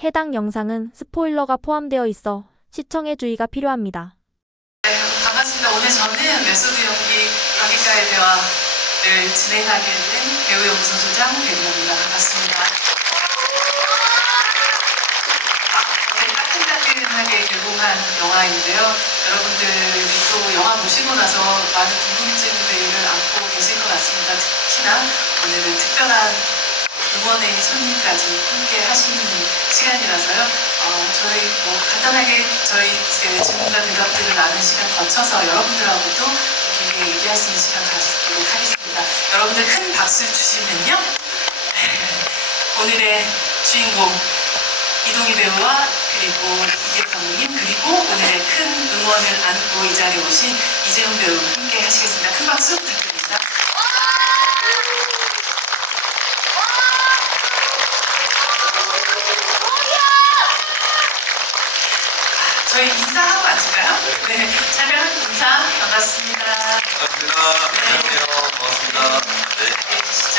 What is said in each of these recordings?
해당 영상은 스포일러가 포함되어 있어 시청에 주의가 필요합니다. 네, 반갑습니다. 오늘 저는 메소드 연기 관객과의 대화를 진행하게 된 배우연구소 소장 배우입니다. 반갑습니다. 되게 따끈따끈하게 개봉한 영화인데요. 여러분들이 또 영화 보시고 나서 많은 궁금증들을 안고 계실 것 같습니다. 특히나 오늘은 특별한 응원의 손님까지 함께 하시는 시간이라서요. 저희 간단하게 저희 질문과 대답들을 나눈 시간 거쳐서 여러분들하고도 길게 얘기할 수 있는 시간 가지도록 하겠습니다. 여러분들 큰 박수 주시면요. 오늘의 주인공 이동희 배우와 그리고 이기혁 감독님 그리고 오늘의 큰 응원을 안고 이 자리에 오신 이재훈 배우 함께 하시겠습니다. 큰 박수 부탁드립니다. 저희 인사하고 앉을까요? 네, 촬영하고 인사 반갑습니다. 반갑습니다. 안녕하세요. 반갑습니다. 네. 해주시죠.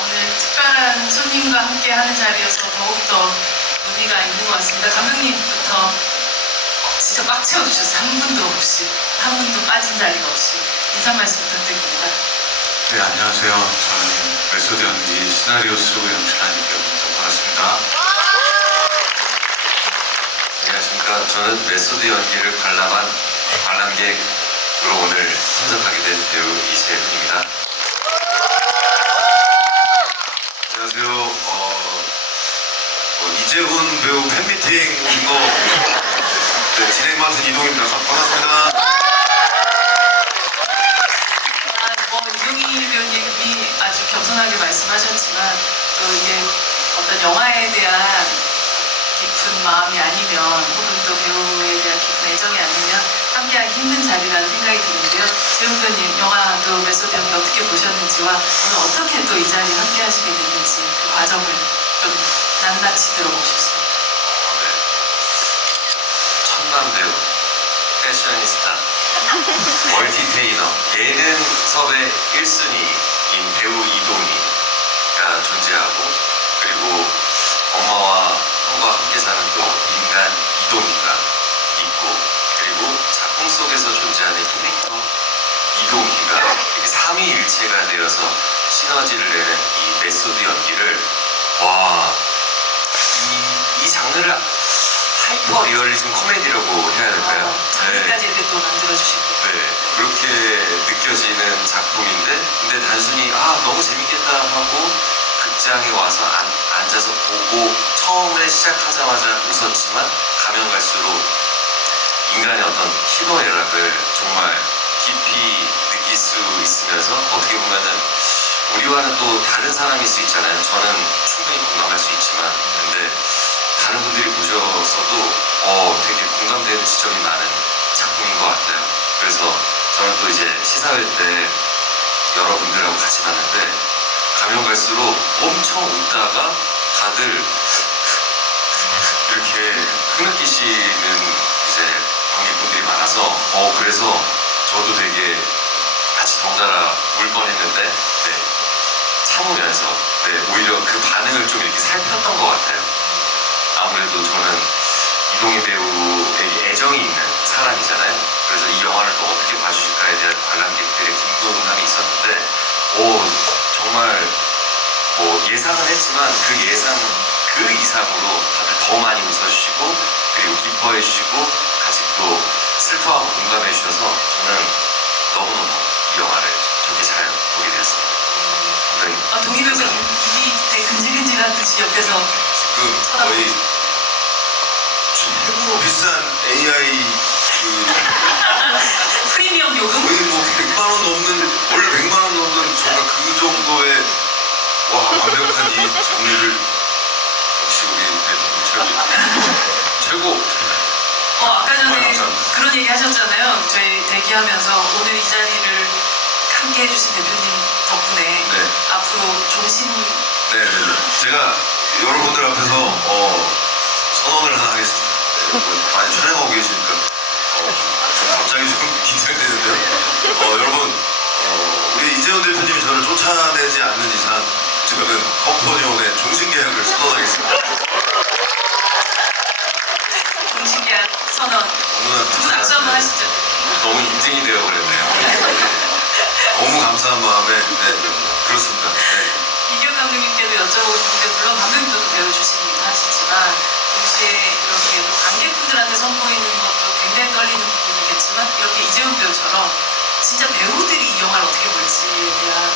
오늘 특별한 손님과 함께 하는 자리여서 더욱더 의미가 있는 것 같습니다. 감독님부터 진짜 꽉 채워주셨어요. 한 분도 없이, 한 분도 빠진 자리가 없이 인사 말씀 부탁드립니다. 네, 안녕하세요. 저는 메소드 연기 시나리오 쓰고 연출한 이기혁입니다. 반갑습니다. 안녕하십니까. 저는 메소드 연기를 관람객으로 오늘 참석하게 된 배우 이재훈입니다. 안녕하세요. 이재훈 배우 팬미팅 네, 진행 맡은 이동입니다. 반갑습니다. 이동희 배우님이 아주 겸손하게 말씀하셨지만 또 이게 어떤 영화에 대한 깊은 마음이 아니면 혹은 또 배우에 대한 깊은 애정이 아니면 함께하기 힘든 자리라는 생각이 드는데요. 재훈 배우님 영화도 메소드 연기 어떻게 보셨는지와 오늘 어떻게 또 이 자리에 함께하시게 됐는지 그 과정을 좀 낱낱이 들어보셨습니다. 네. 천남 배우, 패셔니스타, 멀티테이너, 예능 섭외 1순위인 배우 이동희가 존재하고 그리고 엄마와 형과 함께 사는 또 인간 이동희가 있고 그리고 작품 속에서 존재하는 캐릭터 이동희가 이렇게 삼위일체가 되어서 시너지를 내는 이 메소드 연기를 이 장르를 하이퍼 리얼리즘 코미디라고 해야 될까요? 장르까지 이렇게 또 만들어주시고 네, 그렇게 느껴지는 작품인데 근데 단순히 너무 재밌겠다 하고 극장에 와서 앉아서 보고 처음에 시작하자마자 웃었지만 가면 갈수록 인간의 어떤 희노애락을 정말 깊이 느낄 수 있으면서 어떻게 보면은 우리와는 또 다른 사람일 수 있잖아요. 저는 충분히 공감할 수 있지만 근데 다른 분들이 보셔서도 되게 공감되는 지점이 많은 작품인 것 같아요. 그래서 저는 또 이제 시사회 때 여러분들하고 같이 봤는데 가면 갈수록 엄청 웃다가 다들 이렇게 흐느끼시는 이제 관객분들이 많아서 그래서 저도 되게 같이 덩달아 울 뻔했는데 참으면서 오히려 그 반응을 좀 이렇게 살폈던 것 같아요. 아무래도 저는 이동희 배우에게 애정이 있는 사람이잖아요. 그래서 이 영화를 또 어떻게 봐주실까에 대한 관람객들의 궁금함이 있었는데 정말 예상은 했지만 그 이상으로 다들 더 많이 웃어주시고 그리고 기뻐해 주시고 같이 또 슬퍼하고 공감해 주셔서 저는 너무너무 이 영화를 좋게 잘 보게 되었습니다. 동희 배우가 입이 되게 근질근질한 듯이 옆에서 지금 거의 최고로 비싼 AI 프리미엄 요금? 거의 100만 원 넘는 원래 100만 원 넘는 정말 그 정도의 완벽한 이 정리를 역시 우리 대통령 최고. 아까 전에 감사합니다. 그런 얘기 하셨잖아요. 저희 대기하면서 오늘 이 자리를 함께 해주신 대표님 덕분에 앞으로 종신 제가 여러분들 앞에서 선언을 하나 하겠습니다. 많이 촬영하고 계시니까 갑자기 좀 긴장되는데요. 여러분 우리 이재훈 대표님이 저를 쫓아내지 않는 이상 저는 컴퍼니온의 종신계약을 선언하겠습니다. 공신계약 선언. 너무나 두 박수 한번 하시죠. 너무 인증이 되어버렸네요. 너무 감사한 마음에 그렇습니다. 네. 이기혁 감독님께도 여쭤보고 싶은데 물론 감독님도 배워주시기도 하시지만 동시에 이렇게 또 관객분들한테 선보이는 것도 굉장히 떨리는 부분이겠지만 이렇게 이재훈 배우처럼 진짜 배우들이 이 영화를 어떻게 볼지에 대한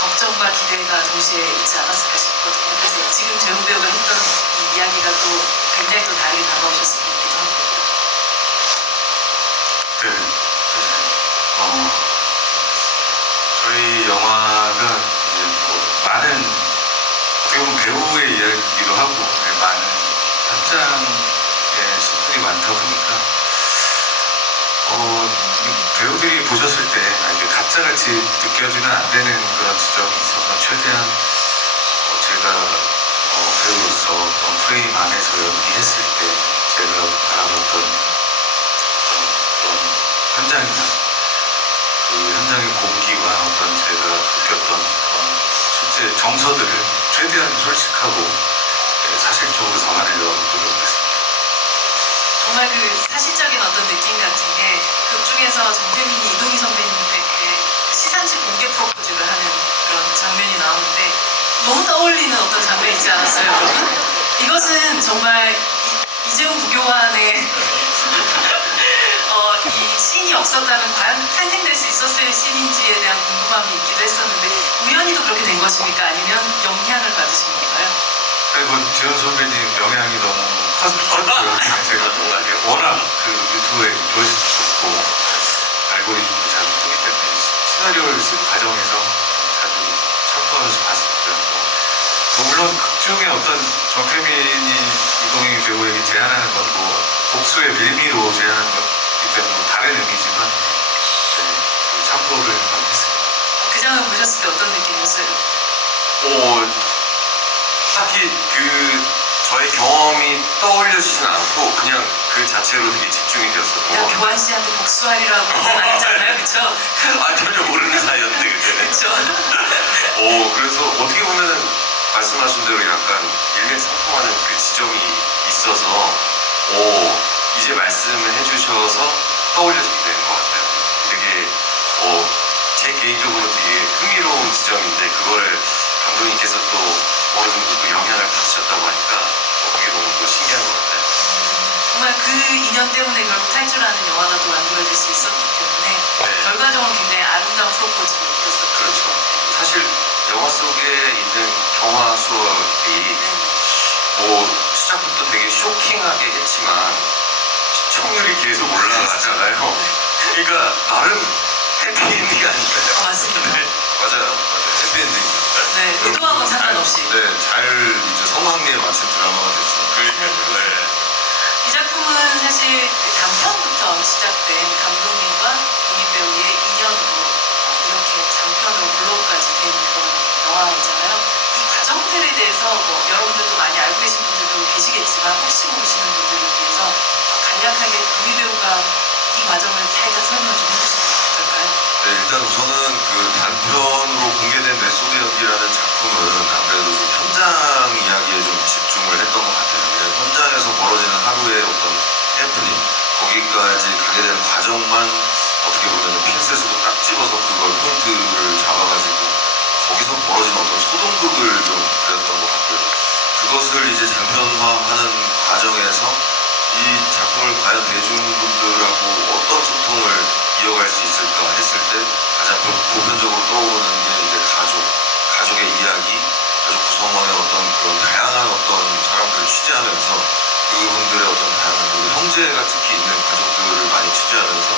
걱정과 기대가 동시에 있지 않았을까 싶거든요. 그래서 지금 재훈 배우가 했던 이 이야기가 또 굉장히 또 다르게 다가오셨을 것 같기도 하고. 네. 저희 영화가 이제 뭐 많은 어떻게 보면 배우의 이야기기도 하고 많은 현장의 신들이 많다 보니까 이 배우들이 보셨을 때 이게 가짜같이 느껴지면 안 되는 그런 지점이 있어서 최대한 제가 배우로서 어떤 프레임 안에서 연기했을 때 제가 바라봤던 그런 현장이나 그 현장의 공기와 어떤 제가 느꼈던 그런 실제 정서들을 최대한 솔직하고 사실적으로 전하려고 노력했습니다. 정말 그 사실적인 어떤 느낌 같은 게 극중에서 정태민이 이동희 선배님께 시상식 공개 프로포즈를 하는 그런 장면이 나오는데 너무 떠올리는 어떤 장면이 있지 않았어요, 여러분? 이것은 정말 이재훈 부교관의 이 씬이 없었다면 과연 탄생될 수 있었을 씬인지에 대한 궁금함이 있기도 했었는데 우연히도 그렇게 된 것입니까? 아니면 영향을 받으신 건가요? 그리고 지원 선배님 영향이 너무 컸고요. 제가 워낙 그 유튜브에 조회수도 좋고 알고리즘도 잘 뜨기 때문에 시나리오를 쓴 과정에서 자주 참고하면서 봤었고요. 물론 극중에 어떤 정태민이 이동희 배우에게 제안하는 건 뭐 복수의 빌미로 제안하는 거기 때문에 뭐 다른 의미지만 참고를 많이 했습니다. 그 장면 보셨을 때 어떤 느낌이었어요? 딱히 저의 경험이 떠올려지진 않고 그냥 그 자체로 되게 집중이 되었었고 야, 교환 씨한테 복수하리라고 그건 아니잖아요, 그쵸? 전혀 모르는 사이였는데 그때는 그쵸? 그래서 어떻게 보면은 말씀하신 대로 약간 일맥상통하는 그 지점이 있어서 이제 말씀을 해주셔서 떠올려지게 되는 것 같아요. 되게 제 개인적으로 되게 흥미로운 지점인데 그거를 감독님께서 또 어느 정도 또 영향을 받으셨다고 하니까 그게 너무 또 신기한 것 같아요. 정말 그 인연 때문에 결국 탈출하는 영화가 또 만들어질 수 있었기 때문에 네. 결과적으로 굉장히 아름다운 프로포즈였었던 그렇죠. 것 같아요. 사실 영화 속에 있는 경화 수업이 시작부터 되게 쇼킹하게 했지만 시청률이 계속 올라가잖아요. 그러니까 나름 해피엔딩이 아닐까요? 맞습니다. 네. 맞아요. 해피엔딩입니다. 네, 의도하고 상관없이. 잘 이제 성황리에 마친 드라마가 됐습니다. 그러니까요. 이 작품은 사실 그 단편부터 시작된 감독님과 동희 배우의 인연으로 이렇게 장편으로 블로그까지 된 그런 영화이잖아요. 이 과정들에 대해서 뭐 여러분들도 많이 알고 계신 분들도 계시겠지만 혹시 모르시는 분들을 위해서 간략하게 동희 배우가 이 과정을 살짝 설명을 좀 해주시면 어떨까요? 네, 일단 우선은 그 단편으로 공개된 메소드 연기라는 작품은 아무래도 좀 현장 이야기에 좀 집중을 했던 것 같아요. 그냥 현장에서 벌어지는 하루의 어떤 해프닝, 거기까지 가게 되는 과정만 어떻게 보면 핀셋으로 딱 집어서 그걸 포인트를 잡아가지고 거기서 벌어지는 어떤 소동극을 좀 그렸던 것 같고요. 그것을 이제 장편화하는 과정에서 이 작품을 과연 대중분들하고 어떤 소통을 이어갈 수 있을까 했을 때 가장 보편적으로 떠오르는 게 이제 가족의 이야기, 가족 구성원의 어떤 그런 다양한 어떤 사람들을 취재하면서 그분들의 어떤 다양한 그리고 형제가 특히 있는 가족들을 많이 취재하면서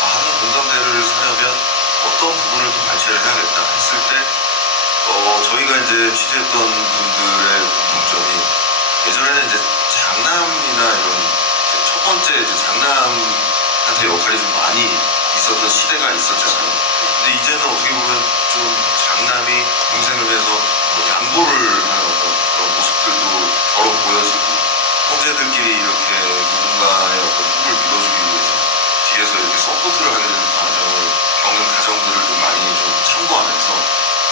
많은 공감대를 사려면 어떤 부분을 또 발췌를 해야겠다 했을 때 저희가 이제 취재했던 분들의 공통점이 예전에는 이제 장남이나 이런 첫 번째 이제 장남한테 역할이 좀 많이 있었던 시대가 있었잖아요. 근데 이제는 어떻게 보면 좀 장남이 동생을 위해서 뭐 양보를 하는 어떤 그런 모습들도 더러 보여지고 형제들끼리 이렇게 누군가의 어떤 꿈을 밀어주기 위해서 뒤에서 이렇게 서포트를 하게 되는 과정을 겪는 가정들을 좀 많이 좀 참고하면서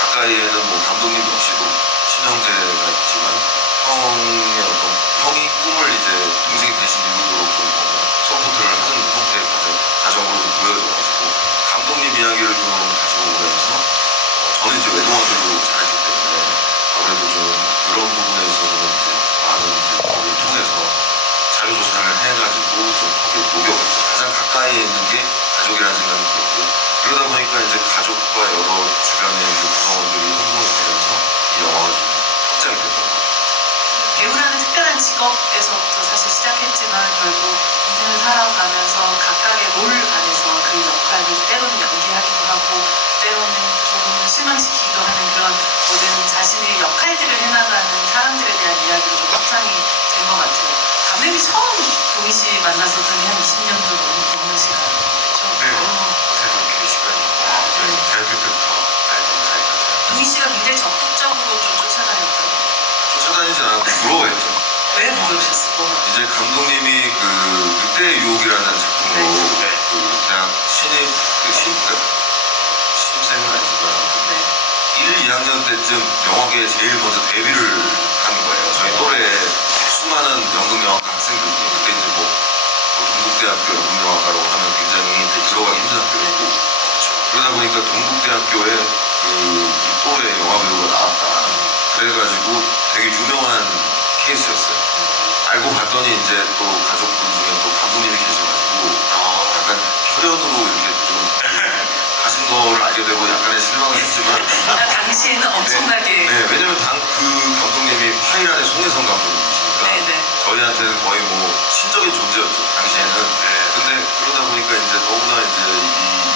가까이에는 뭐 감독님 역시도 친형제가 있지만 형이 꿈을 이제 동생이 대신 이루도록 좀 서포트를 하는 형태의 가정으로 좀 보여져가지고 감독님 이야기를 좀 가지고 오면서 저는 이제 외동아들로 자랐기 때문에 아무래도 좀 그런 부분에 있어서는 이제 많은 이제 거기를 통해서 자료조사를 해가지고 좀 거기에 녹여봤죠. 가장 가까이에 있는 게 가족이라는 생각이 들었고 그러다 보니까 이제 가족과 여러 주변의 이제 구성원들이 형성이 되면서 이 영화가 좀 확장이 됐던 것 같아요. 배우라는 특별한 직업에서부터 사실 시작했지만 결국 인생을 살아가면서 각각의 롤 안에서 그 역할을 때로는 연기하기도 하고 때로는 조금 실망시키기도 하는 그런 모든 자신의 역할들을 해나가는 사람들에 대한 이야기로 좀 확장이 된 것 같아요. 감독님이 처음 동희 씨 만났었던 게 한 20년도 넘는 시간이죠? 네. 새롭게 시간이 대학교 때부터 알던 사이가 동희 씨가 굉장히 적극적으로 좀 쫓아다녔던 쫓아다니진 않고 부러워했죠. 왜 부르셨어요? 이제 감독님이 그 늑대의 유혹이라는 작품으로 네. 그 대학 신입생은 아니지만 네. 1, 2학년 때쯤 영화계에 제일 먼저 데뷔를 한 거예요. 저희 또래 수많은 연극영화과 학생들 중에 그때 이제 뭐 동국대학교 연극영화과로 하면 굉장히 들어가기 힘든 학교였고 그러다 보니까 동국대학교에 이 또래 영화배우가 나왔다. 그래가지고 되게 유명한 케이스였어요. 알고 봤더니 이제 또 가족분 중에 또 감독님이 계셔가지고 약간 혈연으로 이렇게 좀 하신 거를 알게 되고 약간의 실망을 했지만 당시에는 엄청나게 네, 왜냐면 그 감독님이 파일 안에 송혜성 감독님이시니까 네네. 저희한테는 거의 뭐 신적인 존재였죠 당시에는. 근데 그러다 보니까 이제 너무나 이제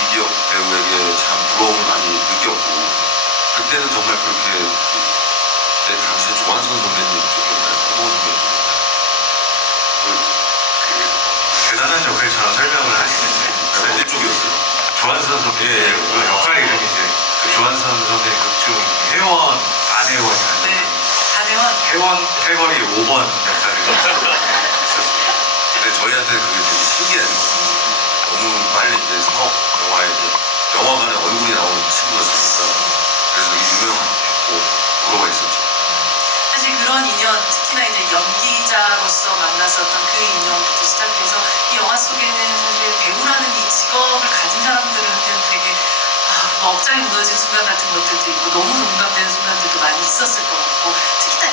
이기혁 배우에게 참 부러움을 많이 느꼈고 그때는 정말 그렇게 내 당시에 조한선 선배님 쪽이었나요? 홍보 선배님 쪽이었나요? 그 대단한 역할처럼 설명을 하시는데 어느 쪽이었어요? 조한선 선배님 예. 그 역할 이름이 이제 그 조한선 선배님 극중 회원 안회원이라는 네. 안혜원 회원 패거리 5번 역할을 했었어요. 근데 저희한테 그게 되게 신기한 거예요. 너무 빨리 이제 상업 영화에 이제 영화관에 얼굴이 나오는 친구였으니까 그래서 되게 유명했고 부러워 했었죠. 사실 그런 인연, 특히나 이제 연기자로서 만났었던 그 인연부터 시작해서 이 영화 속에는 사실 배우라는 이 직업을 가진 사람들한테는 되게 뭐 억장이 무너진 순간 같은 것들도 있고 너무 공감되는 순간들도 많이 있었을 것 같고 특히나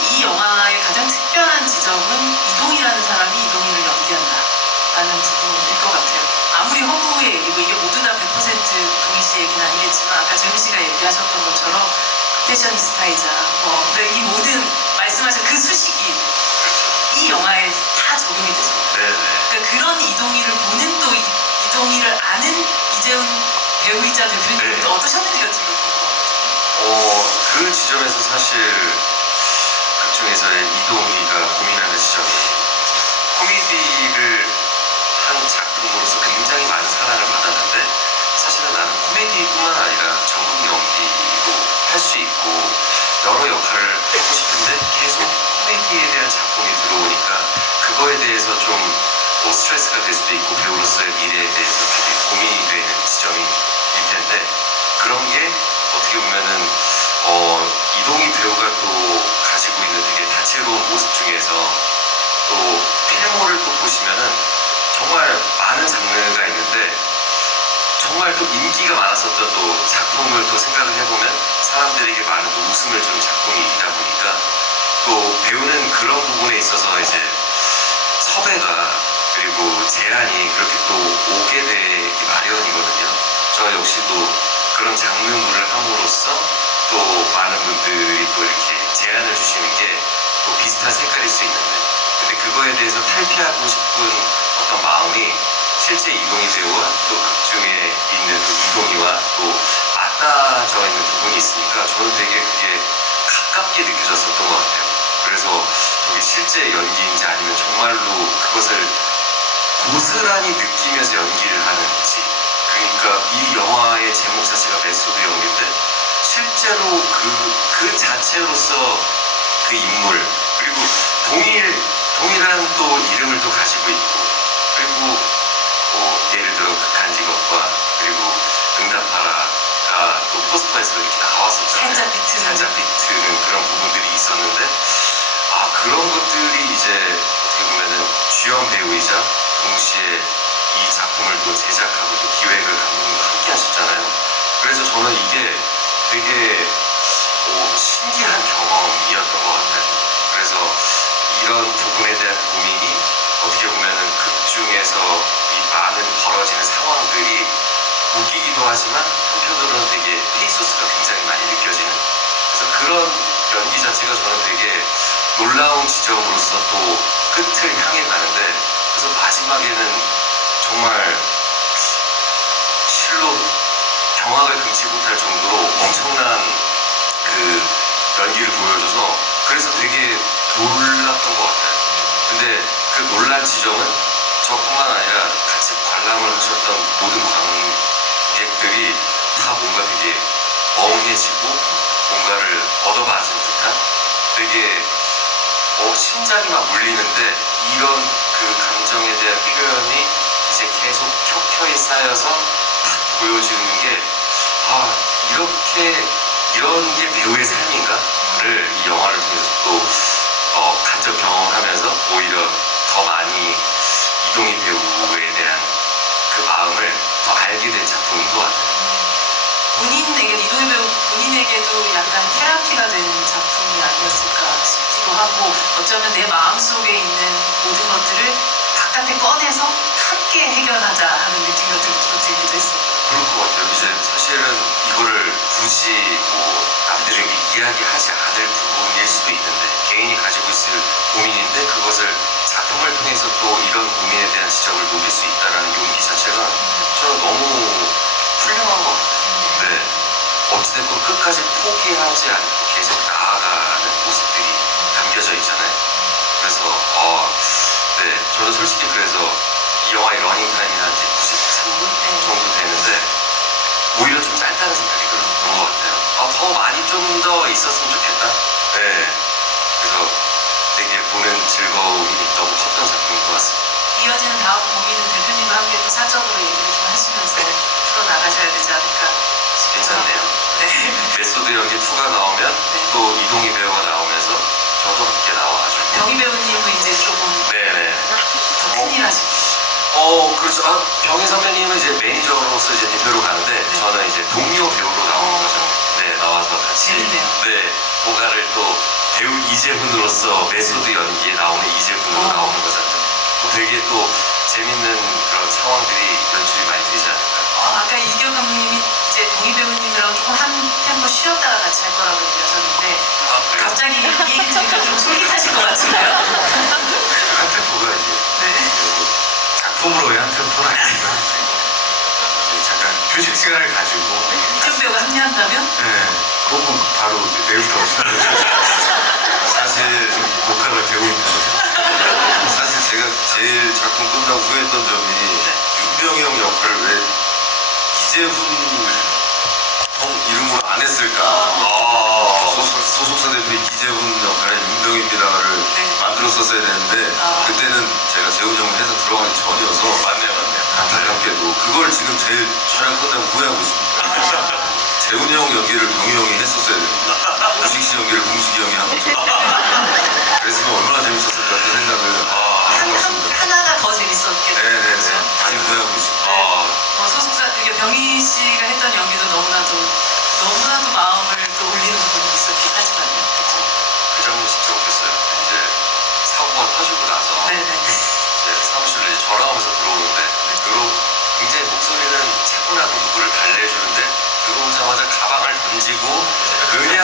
이 영화의 가장 특별한 지점은 이동이라는 사람이 이동이를 연기한다라는 부분일 것 같아요. 아무리 허구의 얘기고 이게 모두 다 100% 동희 씨 얘기는 아니겠지만 아까 재민 씨가 얘기하셨던 것처럼 패셔니스타이자 근데 이 모든 말씀하신 그 수식이 이 영화에 다 적용이 되죠. 네네. 그러니까 그런 이동희를 보는 또 이동희를 아는 이재훈 배우이자 대표님도 네. 어떠셨는지가 지금 그 지점에서 사실 극 중에서의 이동희가 고민하는 지점이 코미디를 한 작품으로서 굉장히 많은 사랑을 받았는데 사실은 나는 코미디뿐만 아니라 전국 연기도 할 수 있고 여러 역할을 하고 싶은데 계속 코미디에 대한 작품이 들어오니까 그거에 대해서 좀 뭐 스트레스가 될 수도 있고 배우로서의 미래에 대해서 되게 고민이 되는 지점이 일 텐데 그런 게 어떻게 보면은 이동희 배우가 또 가지고 있는 되게 다채로운 모습 중에서 또 필모를 또 보시면은 정말 많은 장르가 있는데 정말 또 인기가 많았었던 또 작품을 또 생각을 해보면 사람들에게 많은 또 웃음을 주는 작품이다 보니까 또 배우는 그런 부분에 있어서 이제 섭외가 그리고 제안이 그렇게 또 오게 되기 마련이거든요. 저 역시도 그런 장르물을 함으로써 또 많은 분들이 또 이렇게 제안을 주시는 게 또 비슷한 색깔일 수 있는데 근데 그거에 대해서 탈피하고 싶은 어떤 마음이 실제 이동희 배우와 또 극중에 있는 또 이동희와 또 맞닿아져 있는 부분이 있으니까 저는 되게 그게 가깝게 느껴졌었던 것 같아요. 그래서 저게 실제 연기인지 아니면 정말로 그것을 고스란히 느끼면서 연기를 하는지 그러니까 이 영화의 제목 자체가 메소드 연기인데 실제로 그 자체로서 그 인물 그리고 동일한 또 이름을 또 가지고 있고 그리고 예를 들어 극한 직업과 그리고 응답하라가 또 포스터에서 이렇게 나왔었잖아요. 살짝 비트는 그런 부분들이 있었는데 그런 것들이 이제 어떻게 보면은 주연 배우이자 동시에 이 작품을 또 제작하고 또 기획을 감독님과 함께 하셨잖아요. 그래서 저는 이게 되게 신기한 경험이었던 것 같아요. 그래서 이런 부분에 대한 고민이 어떻게 보면은 극 중에서 이 많은 벌어지는 상황들이 웃기기도 하지만 한편으로는 되게 페이소스가 굉장히 많이 느껴지는, 그래서 그런 연기 자체가 저는 되게 놀라운 지점으로서 또 끝을 향해 가는데, 그래서 마지막에는 정말 실로 경악을 금치 못할 정도로 엄청난 그 연기를 보여줘서 그래서 되게 놀랐던 것 같아요. 근데 그 놀란 지점은 저뿐만 아니라 같이 관람을 하셨던 모든 관객들이 다 뭔가 되게 멍해지고 뭔가를 얻어맞은 듯한, 되게 심장이 막 울리는데 이런 그 감정에 대한 표현이 이제 계속 켜켜이 쌓여서 탁 보여지는 게 이런 게 배우의 삶인가를 이 영화를 통해서 또 간접 경험하면서 오히려 더 많이 이동희 배우에 대한 그 마음을 더 알게 된 작품인 것 같아요. 이동희 배우 본인에게도 약간 테라피가 된 작품이 아니었을까 싶기도 하고, 어쩌면 내 마음속에 있는 모든 것들을 바깥에 꺼내서 함께 해결하자 하는 느낌 같은 것도 들기도 했어요. 그럴 것 같아요. 이제 사실은 이거를 굳이 남들에게 이야기하지 않을 부분일 수도 있는데, 개인이 가지고 있을 고민인데 그것을 작품을 통해서 또 이런 고민에 대한 지적을 녹일 수 있다는 용기 자체가 저는 너무 훌륭한 것 같아요. 네. 어찌됐건 끝까지 포기하지 않고 계속 나아가는 모습들이 담겨져 있잖아요. 그래서 네, 저는 솔직히 그래서 이 영화의 러닝타임이 한 93분 정도 되는데 오히려 좀 짧다는 생각이 그런 것 같아요. 더 많이 좀 더 있었으면 좋겠다. 네. 그래서 되게 보는 즐거움이 너무 컸던 작품인 것 같습니다. 이어지는 다음 고민은 대표님과 함께 또 사적으로 얘기를 좀 하시면서 풀어나가셔야 되지 않을까 괜찮네요. 네. 메소드 연기 2가 나오면 또 이동희 배우가 나오면서 저도 함께 나와가지고. 병희 배우님은 이제 조금 네네. 더 큰일하시고. 그렇죠. 병희 선배님은 이제 매니저로서 이제 대표로 가는데 저는 이제 동료 배우로 나오는 거죠. 네, 나와서 같이. 재밌네요. 네, 뭔가를 또 배우 이재훈으로서 메소드 연기에 나오는 이재훈으로 나오는 거잖아요. 되게 또 재밌는 그런 상황들이 연출이 많이 되지 않을까. 아까 이기혁 감독님이 이제 동희 배우님이랑 조금 한 템포 쉬었다가 같이 할 거라고 얘기하셨는데 그래요? 갑자기 이 얘기 들으니까 좀 솔깃하실 것 같은데요? 한 템포가 이제 네. 작품으로의 한 템포는 아니니까 이제 잠깐 휴식 시간을 가지고 이기혁 배우가 합류한다면? 그건 바로 이제 내일부터 사실 좀 녹화가 되고 있는 거죠. 사실 제가 제일 작품 끝나고 후회했던 점이 윤병희 형 역할을 왜 이재훈 형 이름으로 안 했을까. 소속사 대표 이재훈 역할의 윤병희입니다를 만들었었어야 되는데 그때는 제가 재훈 형을 해서 들어가기 전이어서 맞네요. 안타깝게도 그걸 지금 제일 촬영 끝나고 후회하고 있습니다. 재훈이 형 연기를 병희 형이 했었어야 됩니다. 우식 씨 연기를 공식이 형이 한 거죠. 그랬으면 얼마나 재밌었을까 그 생각을 하고 있습니다. 하나가 더 재밌었겠네요. 네네네. 많이 후회하고 있습니다. 소속사, 이게 병희 씨가 했던 연기도 너무나도 마음을 또 울리는 부분이 있었긴 하지만요. 그렇죠? 그 장면 진짜 웃겼어요. 이제 사고가 터지고 나서 네네. 이제 사무실로 이제 전화하면서 들어오는데 굉장히 목소리는 차분하고 누구를 달래주는데 들어오자마자 가방을 던지고 그냥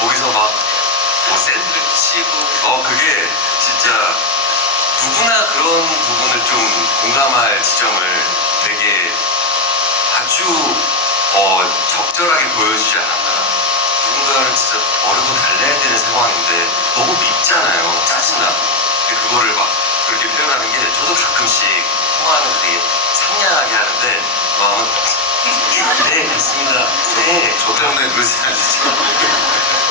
거기서 막 뭐 샌드위치고 그게 진짜 누구나 그런 부분을 좀 공감할 지점을 되게 아주 적절하게 보여주지 않았나. 누군가를 진짜 어려고 달래야 되는 상황인데 너무 밉잖아요. 짜증나고. 근데 그거를 막 그렇게 표현하는 게 저도 가끔씩 통화하면서 되게 상냥하게 하는데 마음은 네 그렇습니다. 네 저 때문에 그러지 않으시죠?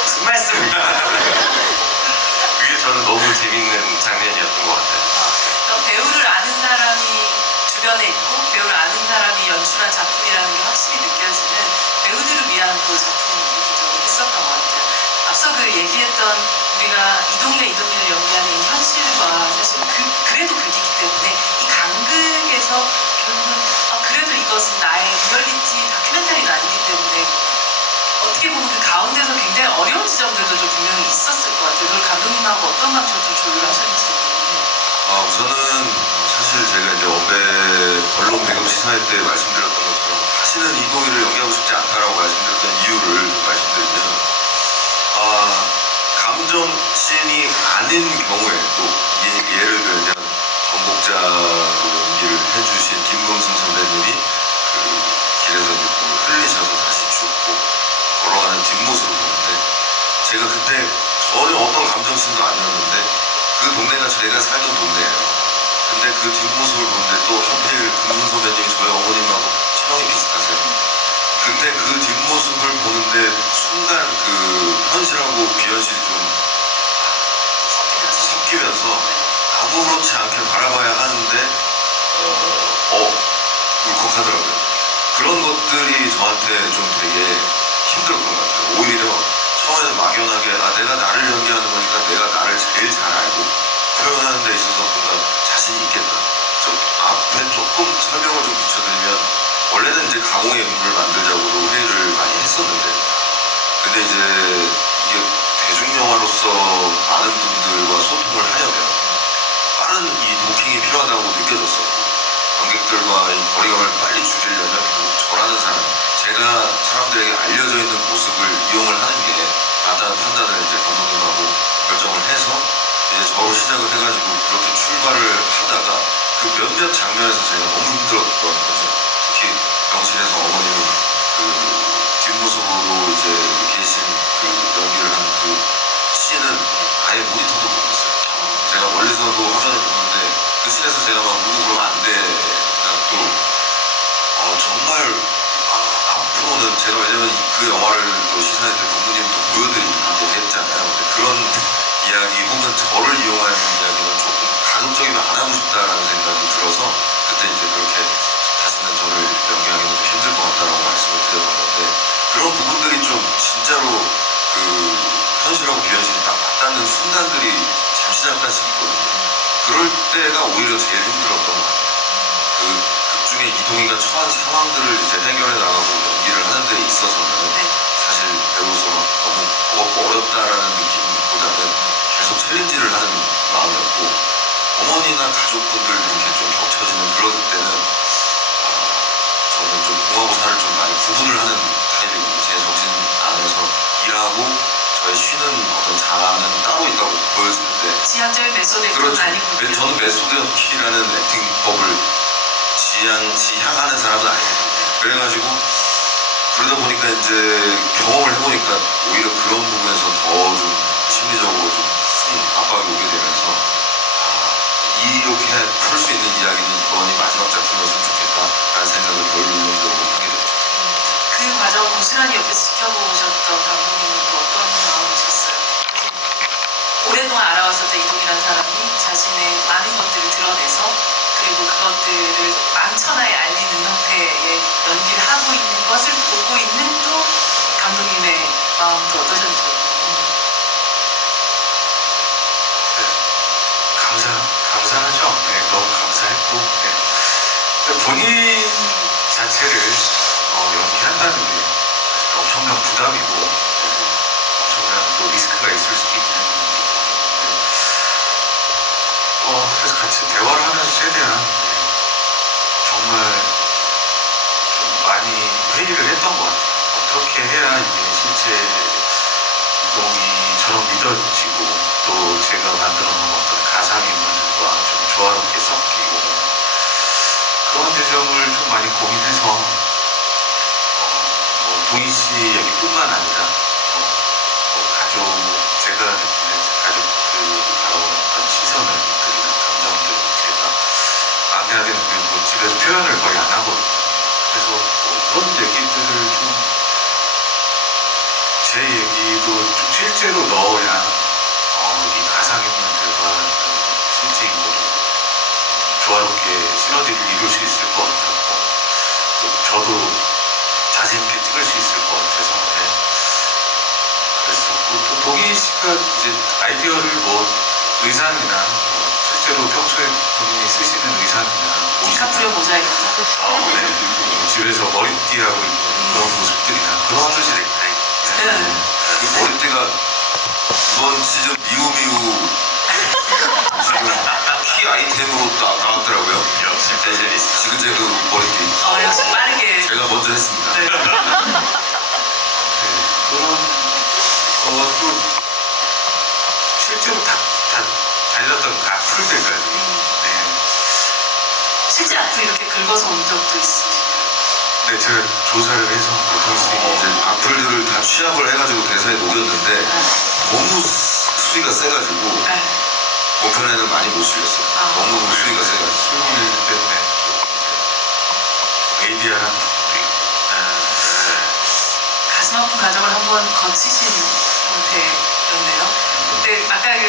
무슨 말씀이야. 그게 저는 너무 재밌는 장면이었던 것 같아요. 그럼 배우를 아는 사람이 주변에 있고 배우를 아는 사람이 연출한 작품이라는 게 확실히 느껴지는 배우들을 위한 또 작품이기도 했었던 것 같아요. 앞서 그 얘기했던 우리가 이동희를 연기하는 이 현실과 사실 그래도 극이기 때문에 이 간극에서 결국은 그래도 이것은 나의 리얼리티 다큐멘터리가 아니기 때문에 어떻게 보면 그 가운데서 굉장히 어려운 지점들도 좀 분명히 있었을 것 같아요. 그걸 감독님하고 어떤 방식으로 좀 조율하셨는지 궁금해요. 우선은 사실 제가 이제 원배 언론 배급 시사회 때 말씀드렸던 것처럼 다시는 이동희를 연기하고 싶지 않다라고 말씀드렸던 이유를 좀 말씀드리면 감정 씬이 아닌 경우에 또 예를 들면 전복자로 연기를 해주신 김금순 선배님이 그 길에서 이제 뭘 흘리셔서 다시 죽고 걸어가는 뒷모습을 보는데 제가 그때 전혀 어떤 감정 씬도 아니었는데 그 동네가 제가 살던 동네예요. 근데 그 뒷모습을 보는데 또 하필 금순 선배님이 저희 어머님하고 체형이 비슷하세요. 그때 그 뒷모습을 보는데 순간 그 현실하고 비현실이 좀 섞이면서 아무렇지 않게 바라봐야 하는데 울컥하더라고요. 그런 것들이 저한테 좀 되게 힘들었던 것 같아요. 오히려 처음에는 막연하게 내가 나를 연기하는 거니까 내가 나를 제일 잘 알고 표현하는 데 있어서 뭔가 자신이 있겠다. 좀 앞에 조금 설명을 좀 붙여드리면 원래는 이제 강호의 인물을 만들자고도 회의를 많이 했었는데 근데 이제 이게 대중영화로서 많은 분들과 소통을 하려면 빠른 이 도킹이 필요하다고 느껴졌었고 관객들과 이 거리감을 빨리 줄이려면 결국 저라는 사람 제가 사람들에게 알려져 있는 모습을 이용을 하는 게 맞다는 판단을 이제 감독님하고 결정을 해서 이제 저로 시작을 해가지고 그렇게 출발을 하다가 그 몇몇 장면에서 제가 너무 힘들었던 거죠. 특히 병실에서 어머님이 그 뒷모습으로 이제 계신 그 연기를 한 그 씬은 아예 모니터도 못 봤어요. 제가 멀리서도 화면을 보는데 그 씬에서 제가 막 울고 그러면 안 돼. 또 정말 앞으로는 제가 왜냐면 그 영화를 또 시사회 때 부모님도 보여드리게 했잖아요. 근데 그런 이야기 혹은 저를 이용하는 이야기는 조금 가급적이면 안 하고 싶다라는 생각이 들어서 그때 이제 그렇게 다시는 저를 연기하기는 좀 힘들 것 같다라고 말씀을 드렸던 건데 그런 부분들이 좀 진짜로 그 현실하고 비현실이 딱 맞닿는 순간들이 잠시 잠깐씩 있거든요. 그럴 때가 오히려 제일 힘들었던 것 같아요. 그 극중에 이동희가 처한 상황들을 이제 해결해 나가고 연기를 하는 데 있어서는 사실 배우로서 너무 버겁고 어렵다라는 느낌보다는 계속 챌린지를 하는 마음이었고 어머니나 가족분들 이렇게 좀 겹쳐지는 그런 때는 저는 좀 공하고 사를 좀 많이 구분을 하는 타입이거든요. 제 정신 안에서 일하고 저의 쉬는 어떤 자아는 따로 있다고 보여지는데 지향적인 메소드는 그렇죠. 아니군요. 저는 메소드키라는 액팅법을 지향하는 사람은 아니에요. 그래가지고 그러다 보니까 이제 경험을 해보니까 오히려 그런 부분에서 더 좀 심리적으로 좀 큰 압박이 오게 되면서 이렇게 풀 수 있는 이야기는 이번이 마지막 작품이었으면 좋겠다라는 생각을 결론적으로 하게 됐죠. 그 과정을 고스란히 옆에서 지켜보셨던 감독님은 또 어떤 마음이셨어요? 오랫동안 알아왔었던 이동이라는 사람이 자신의 많은 것들을 드러내서 그리고 그것들을 만천하에 알리는 형태의 연기를 하고 있는 것을 보고 있는 또 감독님의 마음도 어떠셨는지. 감사하죠. 네, 너무 감사했고 본인 자체를 연기한다는 게 엄청난 부담이고 엄청난 또 리스크가 있을 수도 있는 그래서 같이 대화를 하면서 최대한 정말 좀 많이 회의를 했던 것 같아요. 어떻게 해야 이게 실제 이동이처럼 믿어지고 또 제가 만들어 놓은 어떤 가상의 인물들과 좀 조화롭게 섞이고 그런 지점을 좀 많이 고민해서 동희 씨 얘기뿐만 아니라 가족 제가 느끼는 가족들 바라보는 어떤 시선을 이끌리는 감정들 제가 아내한테는 뭐 집에서 표현을 거의 안 하거든요. 그래서 그런 얘기들을 좀 제 얘기도 좀 실제로 넣어야 이 가상인물들과 실제 인물이 조화롭게 시너지를 이룰 수 있을 것 같았고 또 저도 자신 있게 찍을 수 있을 것 같아서 그랬었고 또 동희 씨가 이제 아이디어를 뭐 의상이나 실제로 평소에 본인이 쓰시는 의상이나 디카프리오 모자이크죠. 집에서 머리띠하고 있는 그런 모습들이나 그런 스투시 넥타이. 네. 그 머리띠가 이번 시즌 미우미우 지금 키 아이템으로 나왔더라고요. 역시 패셔니스타. 지그재그 머리띠. 역시 빠르게. 제가 먼저 했습니다. 네. 그런 것도 실제로 다 달렸던 그 앞을 때까지 실제 앞으로 이렇게 긁어서 온 적도 있으시죠? 네, 제가 조사를 해서 이제 악플들을 다 취합을 해가지고 대사에 녹였는데 너무 수위가 세가지고 네. 본편에는 많이 못 실렸어요. 너무 수위가 세가지고. 술 때문에 ADR 하는 분들이 가슴 아픈 과정을 한번 거치신 형태였네요. 근데 아까 그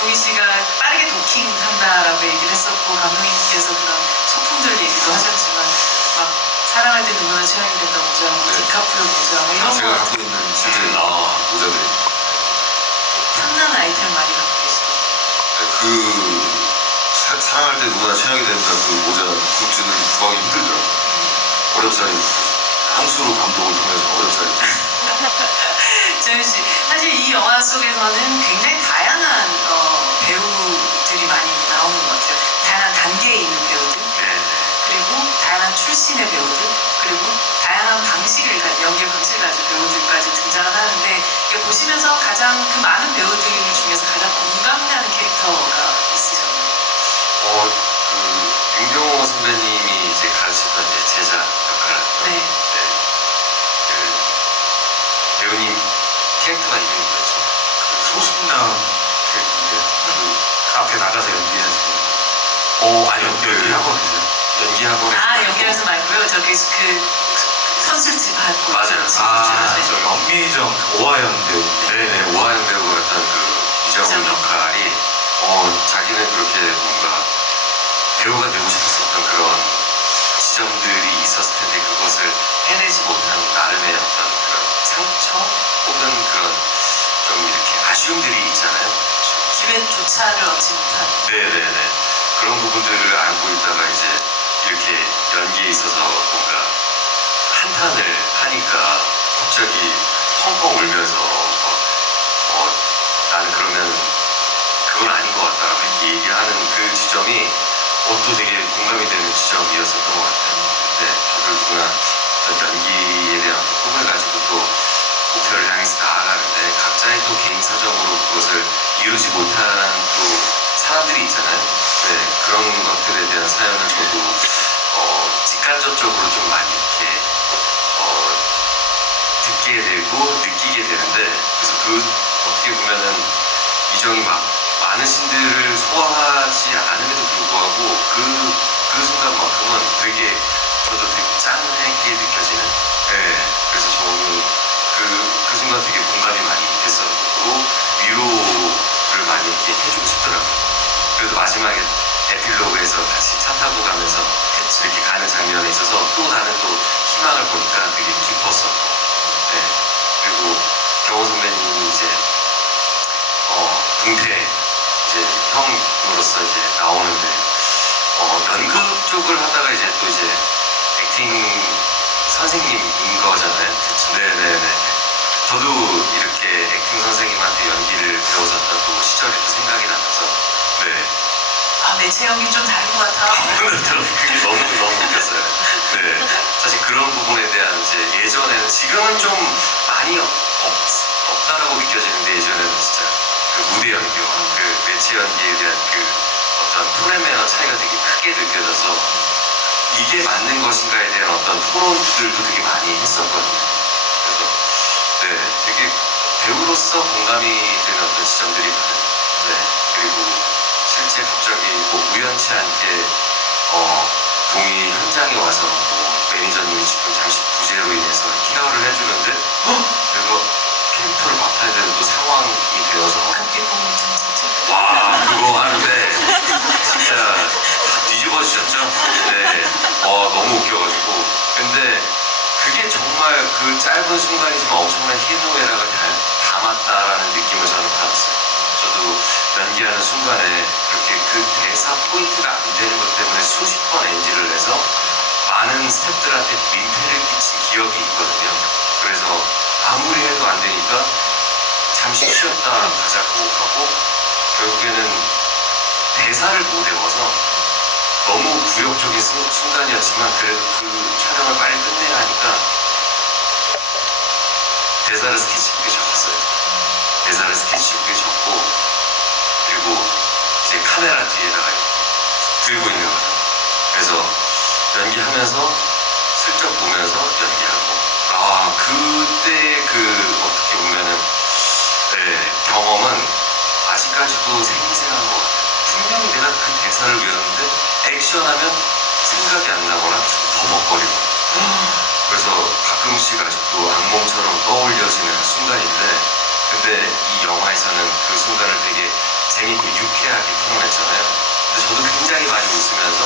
동희 씨가 빠르게 도킹한다라고 얘기를 했었고 감독님께서 그런 소품들 얘기도 하셨지만 막 사랑할 때 누구나 취향이 된다 모자, 뭐 네. 디카프리오 모자, 뭐 이런 제가 거 갖고 있는 실제 모자들이 탐나는 아이템 많이 갖고 계시죠. 사랑할 때 누구나 취향이 된다 그 모자 굿즈는 구하기 힘들더라고요. 어렵사리 홍수로 감독을 통해서 어렵사리. 재현 씨, 사실 이 영화 속에서는 굉장히 다양한 배우들이 많이 나오는 것 같아요. 다양한 단계에 있는 배우들, 그리고 다양한 출신의 배우들, 그리고 다양한 방식을 연기 방식을 가진 배우들까지 등장을 하는데 이게 보시면서 가장 그 많은 배우들 중에서 가장 공감가는 캐릭터가 있으셨나요? 윤경호 선배님이 이제 가르쳤던 이제 제자 역할을 했던 네. 그 배우님 캐릭터가 이름이 뭐였죠? 소신남 캐릭터인데 그 앞에 나가서 연기하시는 아니요. 연기하고 계세요. 연기학원에 연기하지 말고요. 저기 그 선술집 하고. 맞아요. 저 연미정 오하연 배우. 네네, 오하영 배우였던 그 이정훈 이정훈. 역할이 자기는 그렇게 뭔가 배우가 되고 싶었던 그런 지점들이 있었을 텐데 그것을 해내지 못한 나름의 어떤 그런 상처 혹은 그런 좀 이렇게 아쉬움들이 있잖아요. 기회조차를 얻지 못한. 네네네. 그런 부분들을 알고 있다가 이제 이렇게 연기에 있어서 뭔가 한탄을 하니까 갑자기 펑펑 울면서 나는 그러면 그건 아닌 것 같다라고 이렇게 얘기하는 그 지점이 또 되게 공감이 되는 지점이었었던 것 같아요. 근데 다들 누구나 어떤 연기에 대한 꿈을 가지고 또 목표를 향해서 나아가는데 각자의 또 개인 사정으로 그것을 이루지 못한 또 사람들이 있잖아요. 네, 그런 것들에 대한 사연을 저도 직간접적으로 좀 많이 이렇게 듣게 되고 느끼게 되는데 그래서 어떻게 보면은 이정이 막 많은 신들을 소화하지 않음에도 불구하고 그 순간만큼은 되게 저도 되게 짠하게 느껴지는 그래서 저는 그 순간 되게 공감이 많이 됐었고 위로를 많이 이렇게 해주고 싶더라고요. 그래도 마지막에 에필로그에서 같이 차 타고 가면서 이렇게 가는 장면에 있어서 또 나는 또 희망을 보니까 되게 기뻤었고 그리고 경호 선배님이 이제 붕대 이제 형으로서 이제 나오는데 연극 쪽을 하다가 이제 또 이제 액팅 선생님인 거잖아요. 그쵸? 네네네. 저도 이렇게 액팅 선생님한테 연기를 배웠었던 또 시절이 또 생각이 나면서 내 체형이 좀 다른 것 같아. 그게 너무 웃겼어요. 네. 사실 그런 부분에 대한 이제 예전에는 지금은 좀 많이 없다라고 느껴지는데 예전에는 진짜 그 무대 연기와 그 매체 연기에 대한 그 어떤 톤의 매너 차이가 되게 크게 느껴져서 이게 맞는 것인가에 대한 어떤 토론들도 되게 많이 했었거든요. 그래서 되게 배우로서 공감이 되는 어떤 지점들이 많아요. 그리고 실제 갑자기 뭐 우연치 않게 동이 현장에 와서 뭐 매니저님이 지금 잠시 부재로 인해서 케어를 해주는데 그래서 캐릭터를 맡아야 되는 또 상황이 되어서 금빛 공중 와 그거 하는데 진짜 다 뒤집어지셨죠? 그 짧은 순간이지만 엄청난 희노애락을 담았다라는 느낌을 저는 받았어요. 저도 연기하는 순간에 그렇게 그 대사 포인트가 안 되는 것 때문에 수십 번 NG를 내서 많은 스태프들한테 민폐를 끼친 기억이 있거든요. 그래서 아무리 해도 안 되니까 잠시 쉬었다 가자고 하고 결국에는 대사를 못 외워서 너무 굴욕적인 순간이었지만 그래도 그 촬영을 빨리 끝내야 하니까 대사를 스케치북에 적었어요. 대사를 스케치북에 적고 그리고 이제 카메라 뒤에다가 들고 있는 거죠. 그래서 연기하면서 슬쩍 보면서 연기하고 그때 그 어떻게 보면은 네, 경험은 아직까지도 생생한 것 같아요. 분명히 내가 그 대사를 외웠는데 액션하면 생각이 안 나거나 버벅거리고 그래서 가끔씩 아직도 악몽처럼 떠올려지는 순간인데 근데 이 영화에서는 그 순간을 되게 재밌고 유쾌하게 풀어냈잖아요. 근데 저도 굉장히 많이 웃으면서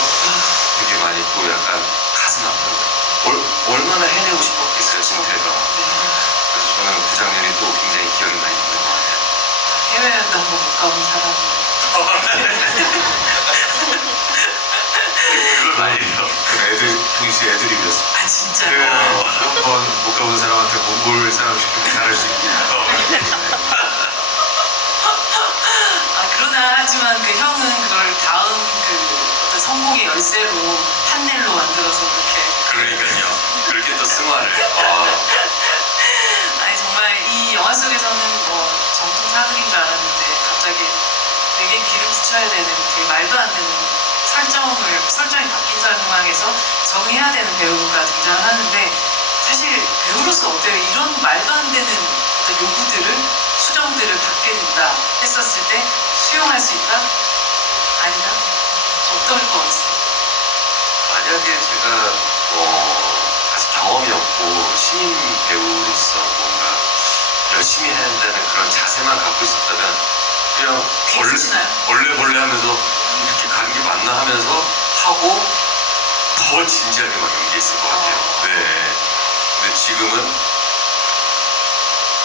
되게 많이 또 약간 가슴 아픈 얼마나 해내고 싶었겠어요 진태가. 그래서 저는 그 장면이 또 굉장히 기억이 많이 있는 것 같아요. 해외여행도 한번 못 가본 사람이. 그건 아니에요. 동시 애드립이었어. 아, 진짜요? 한번 못 가본 사람한테 몽골 사람 시키면 잘할 수 있냐. 그러나 하지만 그 형은 그걸 다음 그 어떤 성공의 열쇠로 판넬로 만들어서 그러니까요. 그렇게 또 승화를. 아니 정말 이 영화 속에서는 뭐 정통 사극인 줄 알았는데 갑자기 되게 기름지쳐야 되는 되게 말도 안 되는 설정이 바뀐 상황에서 적응해야 되는 배우가 등장을 하는데 사실 배우로서 어때요? 이런 말도 안 되는 어떤 요구들을 수정들을 받게 된다 했었을 때 수용할 수 있다? 아니다? 어떨 것 같아요? 만약에 제가 아직 경험이 없고 신인 배우로서 뭔가 열심히 해야 한다는 그런 자세만 갖고 있었다면 그냥 벌레 하면서 이렇게 가는 게 맞나 하면서 하고 더 진지하게 막 연기했을 것 같아요. 네. 근데 지금은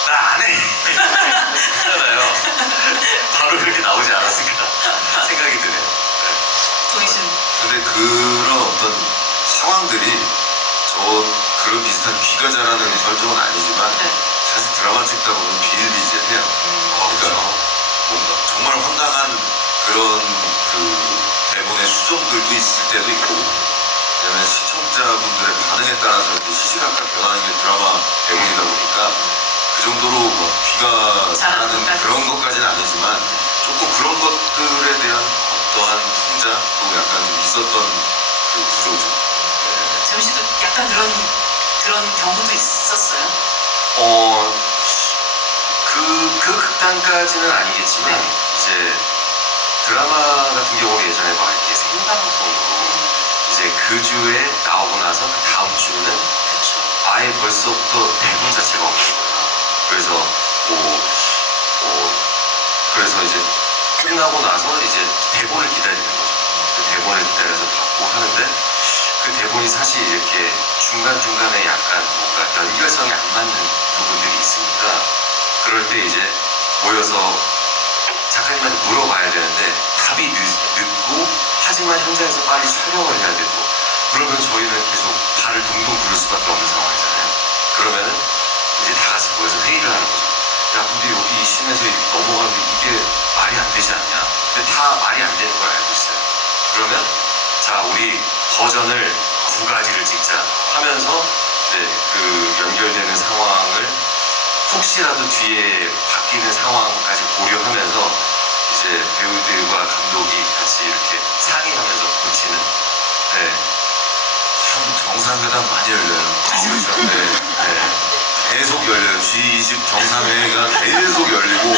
나 안 해! 하잖아요. 바로 그렇게 나오지 않았을까 생각이 드네요. 도희 씨는? 근데 그런 어떤 상황들이 그런 비슷한 귀가 자라는 설정은 아니지만 네. 사실 드라마 찍다 보면 비일비재해요. 그러니까 뭔가 정말 황당한 그런 그 대본의 수정들도 있을 때도 있고 그다음에 시청자분들의 반응에 따라서 이제 시시각각 변하는 게 드라마 대본이다 보니까 그 정도로 뭐 귀가 자라는 그런 것까지는 아니지만 조금 그런 것들에 대한 어떠한 풍자 또 약간 좀 있었던 그 구조죠. 재훈 씨도 약간 그런 경우도 있었어요? 그 극단까지는 아니겠지만 네. 이제 드라마 같은 경우는 예전에 막 이렇게 생방송으로 이제 그 주에 나오고 나서 그 다음 주는 그렇죠. 아예 벌써부터 대본 자체가 없는 거예요. 그래서 그래서 이제 끝나고 나서 이제 대본을 기다리는 거죠. 그 대본을 기다려서 받고 하는데 그 대본이 사실 이렇게 중간중간에 약간 뭔가 연결성이 안 맞는 부분들이 있으니까 그럴 때 이제 모여서 작가님한테 물어봐야 되는데 답이 늦고 하지만 현장에서 빨리 촬영을 해야 되고 그러면 저희는 계속 발을 동동 구를 수밖에 없는 상황이잖아요. 그러면은 이제 다 같이 모여서 회의를 하는 거죠. 야 근데 여기 이 씬에서 이렇게 넘어가는데 이게 말이 안 되지 않냐. 근데 다 말이 안 되는 걸 알고 있어요. 그러면 자 우리 버전을 2가지를 찍자 하면서 이제 그 연결되는 상황을 혹시라도 뒤에 바뀌는 상황까지 고려하면서 이제 배우들과 감독이 같이 이렇게 상의하면서 고치는 네. 참 정상회담 많이 열려요. 그렇죠. 네. 계속 열려요. G20 정상회의가 계속 열리고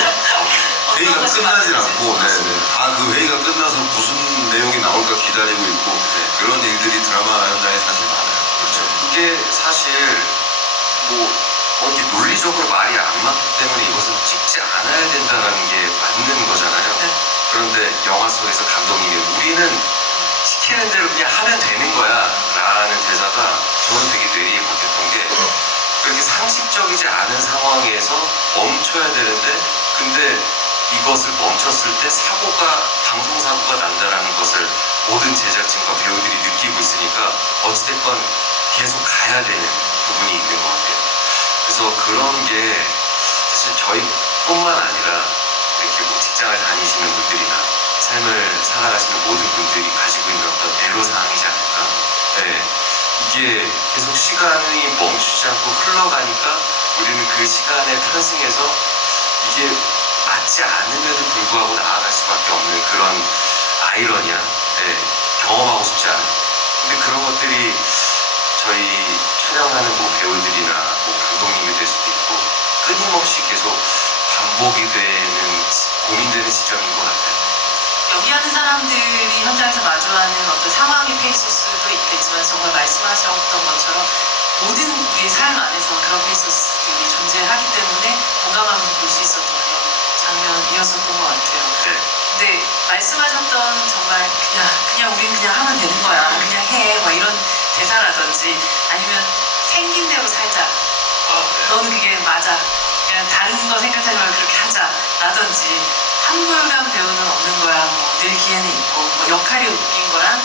회의가 끝나질 않고 다 그 회의가 끝나서 무슨 내용이 나올까 기다리고 있고 그런 일들이 드라마 현장에 사실 많아요. 그렇죠. 그게 사실 어디 논리적으로 말이 안 맞기 때문에 이것은 찍지 않아야 된다는 게 맞는 거잖아요. 네. 그런데 영화 속에서 감독님이 우리는 시키는 대로 그냥 하면 되는 거야 라는 대사가 저는 되게 뇌리에 박혔던 게 그렇게 상식적이지 않은 상황에서 멈춰야 되는데 근데 이것을 멈췄을 때 방송사고가 난다라는 것을 모든 제작진과 배우들이 느끼고 있으니까 어찌됐건 계속 가야 되는 부분이 있는 것 같아요. 그래서 그런 게 사실 저희뿐만 아니라 이렇게 뭐 직장을 다니시는 분들이나 삶을 살아가시는 모든 분들이 가지고 있는 어떤 애로사항이지 않을까. 네. 이게 계속 시간이 멈추지 않고 흘러가니까 우리는 그 시간에 편승해서 이게 맞지 않음에도 불구하고 나아갈 수밖에 없는 그런 아이러니한 경험하고 싶지 않은 근데 그런 것들이 저희 촬영하는 뭐 배우들이나 뭐 감독님이 될 수도 있고 끊임없이 계속 반복이 되는 고민되는 지점인 것 같아요. 연기하는 사람들이 현장에서 마주하는 어떤 상황이 페이소스도 있겠지만 정말 말씀하셨던 것처럼 모든 우리의 삶 안에서 그런 페이소스들이 존재하기 때문에 공감하면서 볼 수 있었던 그런 장면이었었던 것 같아요. 네. 근데 말씀하셨던 정말 그냥 우린 그냥 하면 되는 거야. 그냥 해. 뭐 이런 대사라든지 아니면 생긴 대로 살자. 너는 그게 맞아. 그냥 다른 거 생각하지 말고 그렇게 하자. 라든지 한물간 배우는 없는 거야. 뭐 늘 기회는 있고 뭐 역할이 웃긴 거랑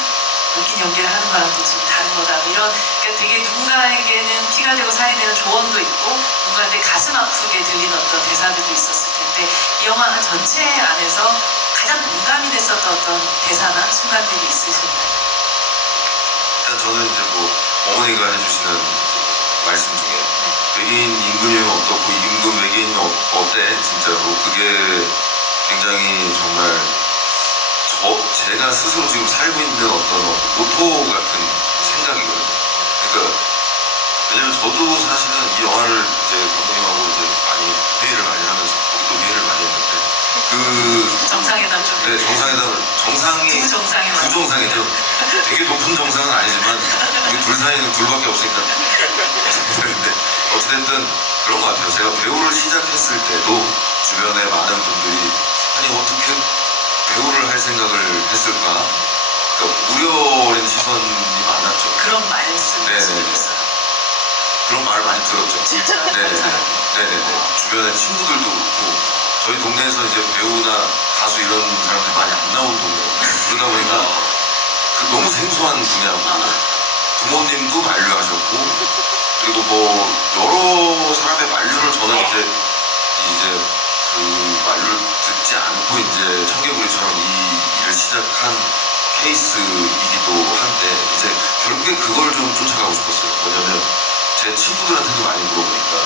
웃긴 연기를 하는 거랑 또 좀 다른 거다. 뭐 이런 그러니까 되게 누군가에게는 피가 되고 살이 되는 조언도 있고 누군가한테 가슴 아프게 들리는 어떤 대사들도 있었을 텐데 이 영화 전체 안에서 가장 공감이 됐었던 어떤 대사나 순간들이 있으신가요? 일단 저는 이제 뭐 어머니가 해주시는 말씀 중에 외계인 임금이면 어떻고 임금 외계인은 어때 진짜로 그게 굉장히 정말 제가 스스로 지금 살고 있는 어떤 모토 같은 생각이거든요. 그러니까 왜냐면 저도 사실은 이 영화를 이제 감독님하고 이제 회의를 많이 하면서 거기도 회의를 많이 했는데 정상회담 좀. 네, 정상이 부정상회담. 부정상이죠. 되게 높은 정상은 아니지만 우리 둘 사이는 둘밖에 없으니까. 근데 어찌됐든 그런 것 같아요. 제가 배우를 시작했을 때도 주변에 많은 분들이 아니 어떻게 배우를 할 생각을 했을까? 그러니까 우려 어린 시선이 많았죠. 그런 말씀 있어요. 그런 말을 많이 들었죠. 진짜? 네네네. 주변에 친구들도 그렇고 저희 동네에서 이제 배우나 가수 이런 사람들이 많이 안 나온 동네예요. 그러다 보니까 너무 생소한 분야고 부모님도 만류하셨고 그리고 뭐 여러 사람의 만류를 저는 이제 그 만류를 듣지 않고 이제 청개구리처럼 이 일을 시작한 케이스이기도 한데 이제 결국에 그걸 좀 쫓아가고 싶었어요. 뭐냐면 제 친구들한테도 많이 물어보니까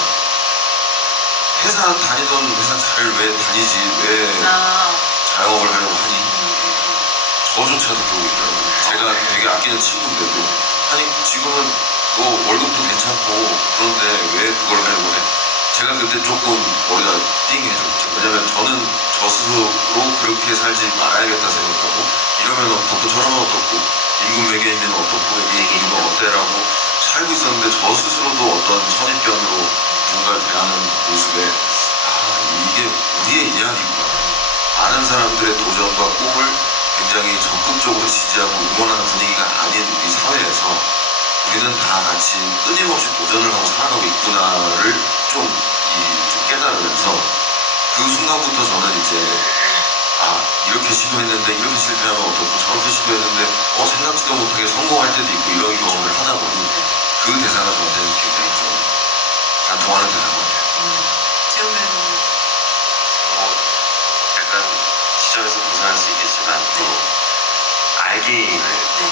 회사 다니던 회사 잘 왜 다니지 왜 자영업을 하려고 하니 저조차도 그러고 있더라고요. 제가 되게 아끼는 친구인데도 아니 지금은 뭐 월급도 괜찮고 그런데 왜 그걸 하려고 해? 제가 그때 조금 머리가 띵해졌죠. 왜냐면 저는 저 스스로 그렇게 살지 말아야겠다 생각하고 이러면 어떻고 저러면 어떻고 임금 외계인은 어떻고 외계인은 어때라고 살고 있었는데 저 스스로도 어떤 선입견으로 누군가를 대하는 모습에 이게 우리의 이야기구나. 많은 사람들의 도전과 꿈을 굉장히 적극적으로 지지하고 응원하는 분위기가 아닌 이 사회에서 우리는 다 같이 끊임없이 도전을 하고 살아가고 있구나를 좀 깨달으면서 그 순간부터 저는 이제 이렇게 시도했는데 이렇게 실패하면 어떻고 저렇게 시도했는데 생각지도 못하게 성공할 때도 있고 이런 경험을 하다 보니 그 대사가 저한테는 굉장히 좀 관통하는 대사인 것 같아요. 지금 배우는 약간 시점에서 벗어날 수 있겠지만 또 알게임을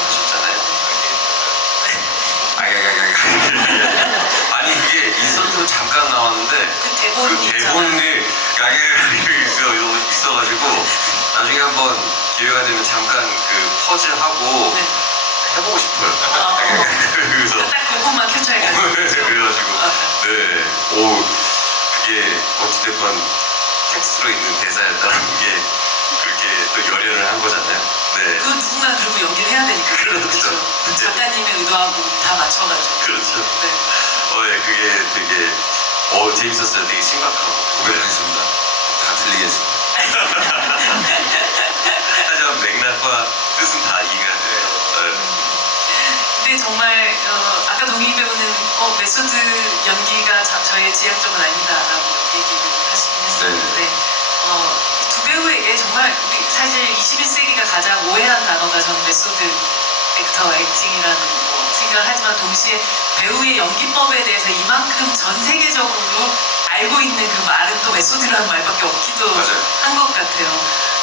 하셨잖아요. 아니 그게 인서트로 잠깐 나왔는데 그 대본이 대본이 있어가지고 나중에 한번 기회가 되면 잠깐 그 퍼즈하고 해보고 싶어요. 그래서 딱 그것만 캡처해가지고. 그래가지고 그게 어찌됐건 텍스트로 있는 대사였다는 게 그렇게 또 열연을 한 거잖아요. 네. 그 누군가 그리고 연기를 해야 되니까. 그렇죠. 네. 작가님의 의도하고 다 맞춰가지고. 그렇죠. 네. 그게 되게 재밌었어요. 되게 심각하고. 고백하겠습니다. 다 틀리겠습니다. 하지만 맥락과 뜻은 다 이해가 돼요. 근데 이게 정말 아까 동희 배우는 메소드 연기가 저의 지향점은 아니다라고 얘기를 하시긴 했었는데 두 배우에게 정말 우리 사실 21세기가 가장 오해한 단어가 저는 메소드 액터, 액팅이라는 생각을 하지만 동시에 배우의 연기법에 대해서 이만큼 전 세계적으로 알고 있는 그 말은 또 메소드라는 말밖에 없기도 맞아요. 한 것 같아요.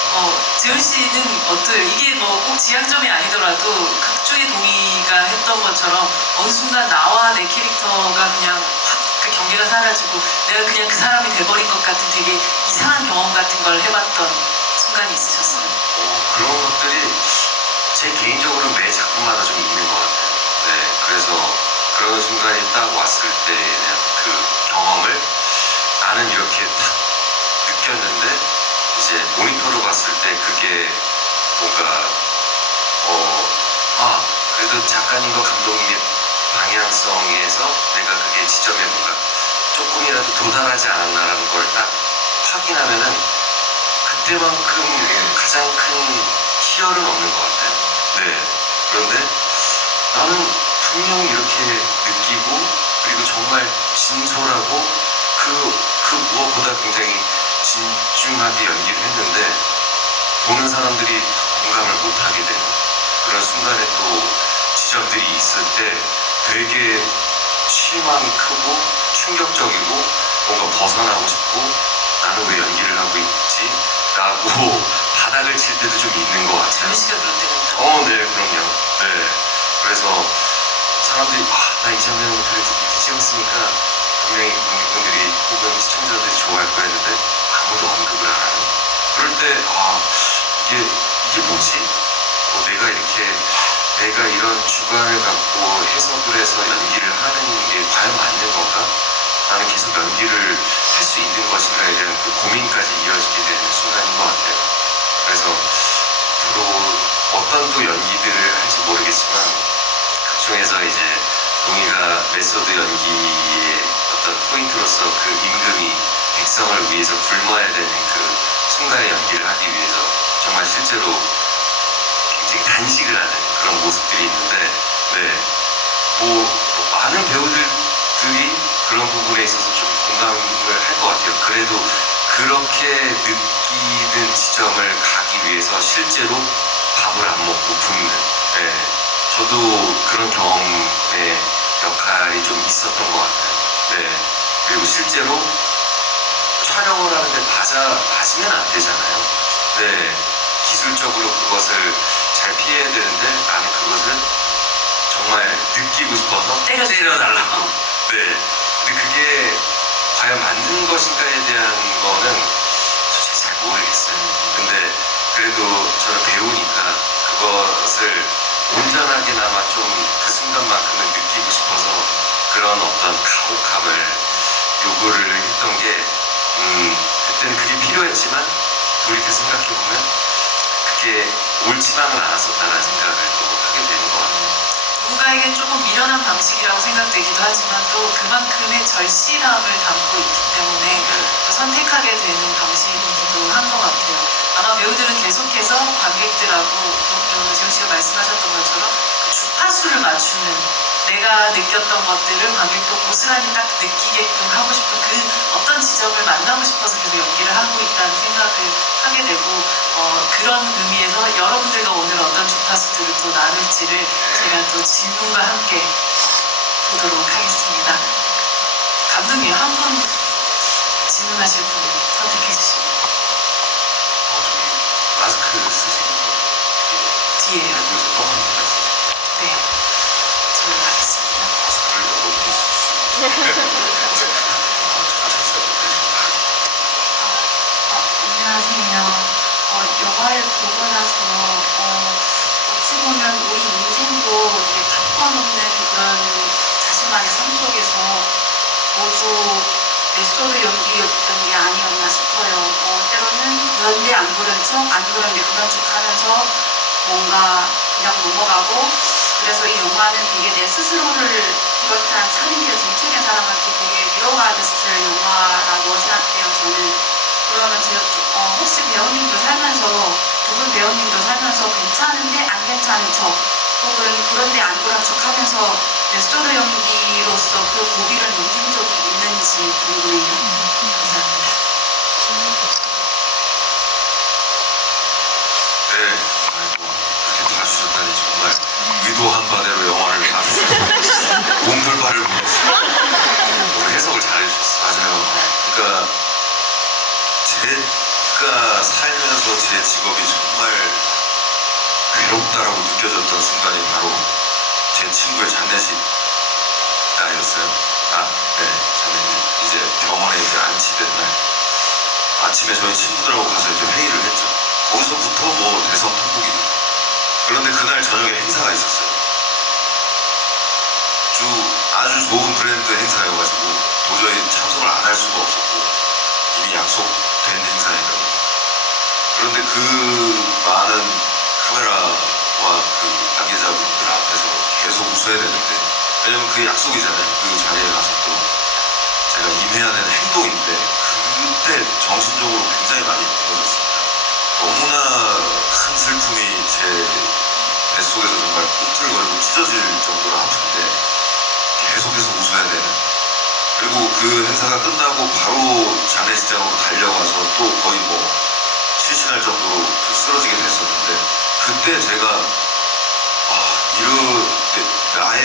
지현 씨는 어때요? 이게 뭐 꼭 지향점이 아니더라도 극 중에 동의가 했던 것처럼 어느 순간 나와 내 캐릭터가 그냥 확 그 경계가 사라지고 내가 그냥 그 사람이 돼버린 것 같은 되게 이상한 경험 같은 걸 해봤던 순간이 있으셨어요? 그런 것들이 제 개인적으로 매 작품마다 좀 있는 것 같아요. 네, 그래서 그런 순간이 딱 왔을 때 그 경험을 나는 이렇게 딱 느꼈는데 이제 모니터로 봤을 때 그게 뭔가 그래도 작가님과 감독님의 방향성에서 내가 그게 지점에 뭔가 조금이라도 도달하지 않았나라는 걸 딱 확인하면은 그때만큼 가장 큰 희열은 없는 것 같아요. 네. 그런데 나는 분명히 이렇게 느끼고 그리고 정말 진솔하고 그 무엇보다 굉장히 진중하게 연기를 했는데 보는 사람들이 공감을 못하게 되는 그런 순간에 또 지점들이 있을 때 되게 실망이 크고 충격적이고 뭔가 벗어나고 싶고 나는 왜 연기를 하고 있지? 라고 바닥을 칠 때도 좀 있는 것 같아요. 지현 씨가 그런 때가 있죠? 네, 그럼요. 네. 그래서 사람들이 나 이 장면을 그래도 이렇게 찍었으니까 분명히 관객분들이 혹은 시청자들이 좋아할 거야 했는데 아무도 언급을 안 하는 그럴 때 이게 뭐지? 내가 이런 주관을 갖고 해석을 해서 연기를 하는 게 과연 맞는 건가? 나는 계속 연기를 할 수 있는 것인가에 대한 그 고민까지 이어지게 되는 순간인 것 같아요. 그래서 앞으로 어떤 또 연기들을 할지 모르겠지만 그 중에서 이제 동희가 메소드 연기의 어떤 포인트로서 그 임금이 백성을 위해서 굶어야 되는 그 순간의 연기를 하기 위해서 정말 실제로 굉장히 단식을 하는 그런 모습들이 있는데 많은 배우들이 그런 부분에 있어서 좀 공감을 할 것 같아요. 그래도 그렇게 느끼는 지점을 가기 위해서 실제로 밥을 안 먹고 굶는 저도 그런 경험의 역할이 좀 있었던 것 같아요. 그리고 실제로 촬영을 하는데 맞으면 안 되잖아요. 기술적으로 그것을 잘 피해야 되는데 나는 그것을 정말 느끼고 싶어서 때려달라고. 근데 그게 과연 맞는 것인가에 대한 거는 솔직히 잘 모르겠어요. 근데 그래도 저는 배우니까 그것을 온전하게나마 좀 그 순간만큼은 느끼고 싶어서 그런 어떤 가혹함을 요구를 했던 게 그때는 그게 필요했지만 돌이켜 생각해보면 그게 옳지만은 않았었다는 생각을 또 하게 되는 것 같아요. 누군가에겐 조금 미련한 방식이라고 생각되기도 하지만 또 그만큼의 절실함을 담고 있기 때문에 또 선택하게 되는 방식이기도 한 것 같아요. 아마 배우들은 계속해서 관객들하고 지현 씨가 말씀하셨던 것처럼 그 주파수를 맞추는 내가 느꼈던 것들을 관객도 고스란히 딱 느끼게끔 하고 싶은 그 어떤 지점을 만나고 싶어서 계속 연기를 하고 있다는 생각을 하게 되고 그런 의미에서 여러분들과 오늘 어떤 주파수들을 또 나눌지를 제가 또 질문과 함께 보도록 하겠습니다. 감독님 한 분 질문하실 분 선택해 주시면 마스크 쓰시는 거 뒤에요. 요새 뻔한 거 같아요. 네, 질문하겠습니다. 마스크를 너무 안녕하세요. 영화를 보고 나서 어찌 보면 우리 인생도 이렇게 바꿔놓는 그런 자신만의 삶 속에서 모두 메소드 연기였던 게 아니었나 싶어요. 때로는 그런데 안 그런 척, 안 그런데 그런 척 하면서 뭔가 그냥 넘어가고 그래서 이 영화는 되게 내 스스로를 비롯한 살인죄 정책의 사람한테 되게 위로가 됐을 영화라고 생각해요. 저는 그러면 혹시 배우님도 살면서 두 분 배우님도 살면서 괜찮은데 안 괜찮은 척 혹은 그런데 안 그런 척하면서 소로 연기로서 그 고비를 넘긴 적이 있는지 궁금해요. 감사합니다. 네, 아이고 그렇게 봐주셨다니 정말 의도한 바대로 영화를 봐주셨어요. 몸둘바를 보냈어요. 오늘 해석을 잘해주셨어요. 맞아요. 그러니까 제가 살면서 제 직업이 정말 괴롭다라고 느껴졌던 순간이 바로 제 친구의 장례식 날이었어요. 네, 장례식 이제 병원에 이제 안치된 날 아침에 저희 친구들하고 가서 이제 회의를 했죠. 거기서부터 뭐 대성통곡이. 그런데 그날 저녁에 행사가 있었어요. 아주 좋은 브랜드 행사여가지고 도저히 참석을 안 할 수가 없었고 이미 약속된 행사니까. 그런데 그 많은 카메라와 그 관계자분들 앞에서 계속 웃어야 되는데, 왜냐면 그 약속이잖아요. 그 자리에 가서 또 제가 임해야 되는 행동인데 그때 정신적으로 굉장히 많이 무너졌습니다. 너무나 큰 슬픔이 제 뱃속에서 정말 꿈틀거리고 찢어질 정도로 아픈데 계속해서 웃어야 되는. 그리고 그 행사가 끝나고 바로 장례식장으로 달려가서 또 거의 뭐 실신할 정도로 쓰러지게 됐었는데, 그때 제가 나의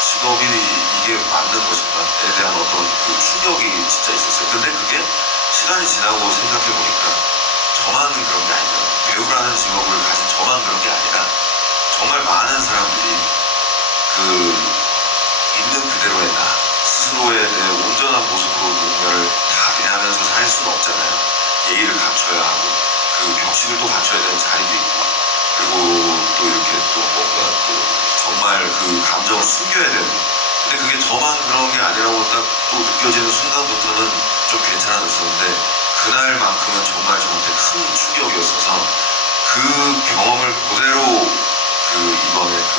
직업이 이게 맞는 것인가에 대한 어떤 그 충격이 진짜 있었어요. 근데 그게 시간이 지나고 생각해보니까 저만 그런 게 아니라, 배우라는 직업을 가진 저만 그런 게 아니라 정말 많은 사람들이 그 있는 그대로의 나 스스로의 내 온전한 모습으로 누군가를 다 대하면서 살 수는 없잖아요. 예의를 갖춰야 하고 그 격식을 또 갖춰야 되는 자리도 있고, 그리고 또 이렇게 또 뭔가 또 정말 그 감정을 숨겨야 되는. 근데 그게 저만 그런 게 아니라고 딱 또 느껴지는 순간부터는 좀 괜찮아졌었는데, 그날만큼은 정말 저한테 큰 충격이었어서 그 경험을 그대로 그 이번에 그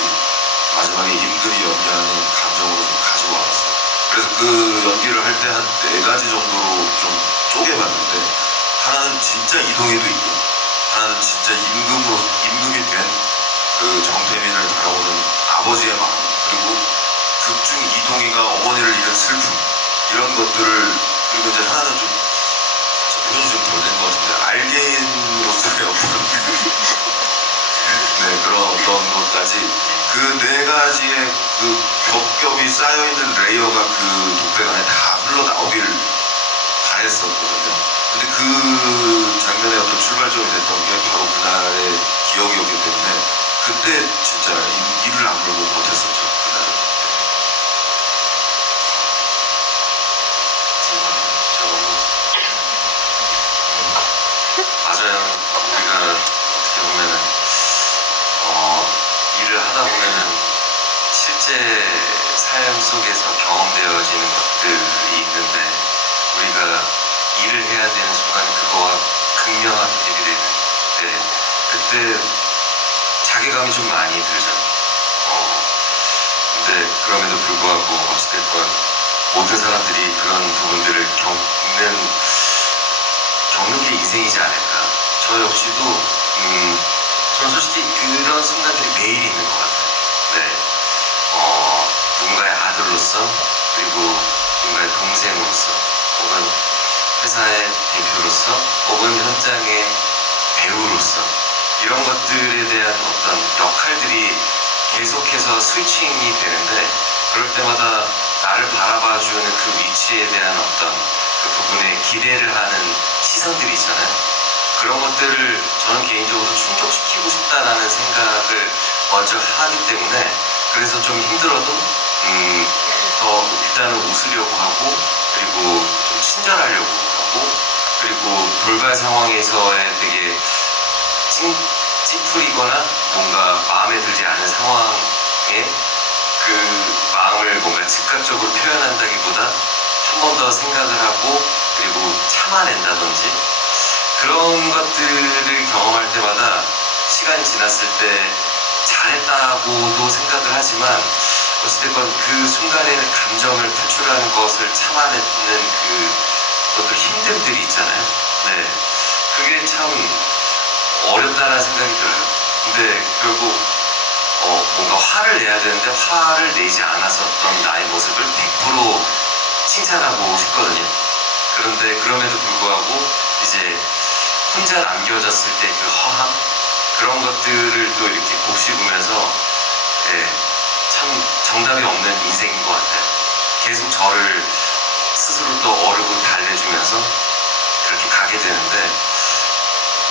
마지막에 임금이 연기하는 감정으로 좀 가지고 와봤어요. 그래서 그 연기를 할 때 한 4가지 정도로 좀 쪼개봤는데, 하나는 진짜 이동해도 있고, 하나는 진짜 임금이 된 그 정태민을 바라보는 아버지의 마음, 그리고 극중 이동희가 어머니를 잃은 슬픔, 이런 것들을, 그리고 이제 하나는 좀 표현이 좀 덜 된 것 같은데 알게인으로서의 어떤 네, 그런 어떤 것까지 그 4가지의 그 겹겹이 쌓여있는 레이어가 그 독백 안에 다 흘러나오기를 바랬었거든요. 근데 그 장면의 어떤 출발점이 됐던 게 바로 그날의 기억이었기 때문에 그때 진짜 이를 악물고 버텼었죠. 그날은. 맞아요. 우리가 어떻게 보면은 일을 하다 보면은 실제 삶 속에서 경험되어지는 것들이 있는데, 우리가 일을 해야 되는 순간 그거와 극명하게 대비되는 때, 그때 자괴감이 좀 많이 들죠. 근데 그럼에도 불구하고 어찌됐건 모든 사람들이 그런 부분들을 겪는 게 인생이지 않을까. 저 역시도 저는 솔직히 그런 순간들이 매일 있는 것 같아요. 네. 누군가의 아들로서, 그리고 누군가의 동생으로서, 혹은 회사의 대표로서, 혹은 현장의 배우로서, 이런 것들에 대한 어떤 역할들이 계속해서 스위칭이 되는데, 그럴 때마다 나를 바라봐주는 그 위치에 대한 어떤 그 부분에 기대를 하는 시선들이 있잖아요. 그런 것들을 저는 개인적으로 충족시키고 싶다라는 생각을 먼저 하기 때문에, 그래서 좀 힘들어도 더 일단은 웃으려고 하고, 그리고 좀 친절하려고 하고, 그리고 돌발 상황에서의 되게 찌푸리거나 뭔가 마음에 들지 않은 상황에 그 마음을 뭔가 즉각적으로 표현한다기보다 한 번 더 생각을 하고, 그리고 참아낸다든지, 그런 것들을 경험할 때마다 시간이 지났을 때 잘했다고도 생각을 하지만, 어찌됐건 그 순간에는 감정을 표출하는 것을 참아내는 그 힘듦들이 있잖아요. 네, 그게 참 어렵다는 생각이 들어요. 근데 결국 뭔가 화를 내야 되는데 화를 내지 않았었던 나의 모습을 100% 칭찬하고 싶거든요. 그런데 그럼에도 불구하고 이제 혼자 남겨졌을 때 그 허함 그런 것들을 또 이렇게 곱씹으면서 참 정답이 없는 인생인 것 같아요. 계속 저를 스스로 또 어르고 달래주면서 그렇게 가게 되는데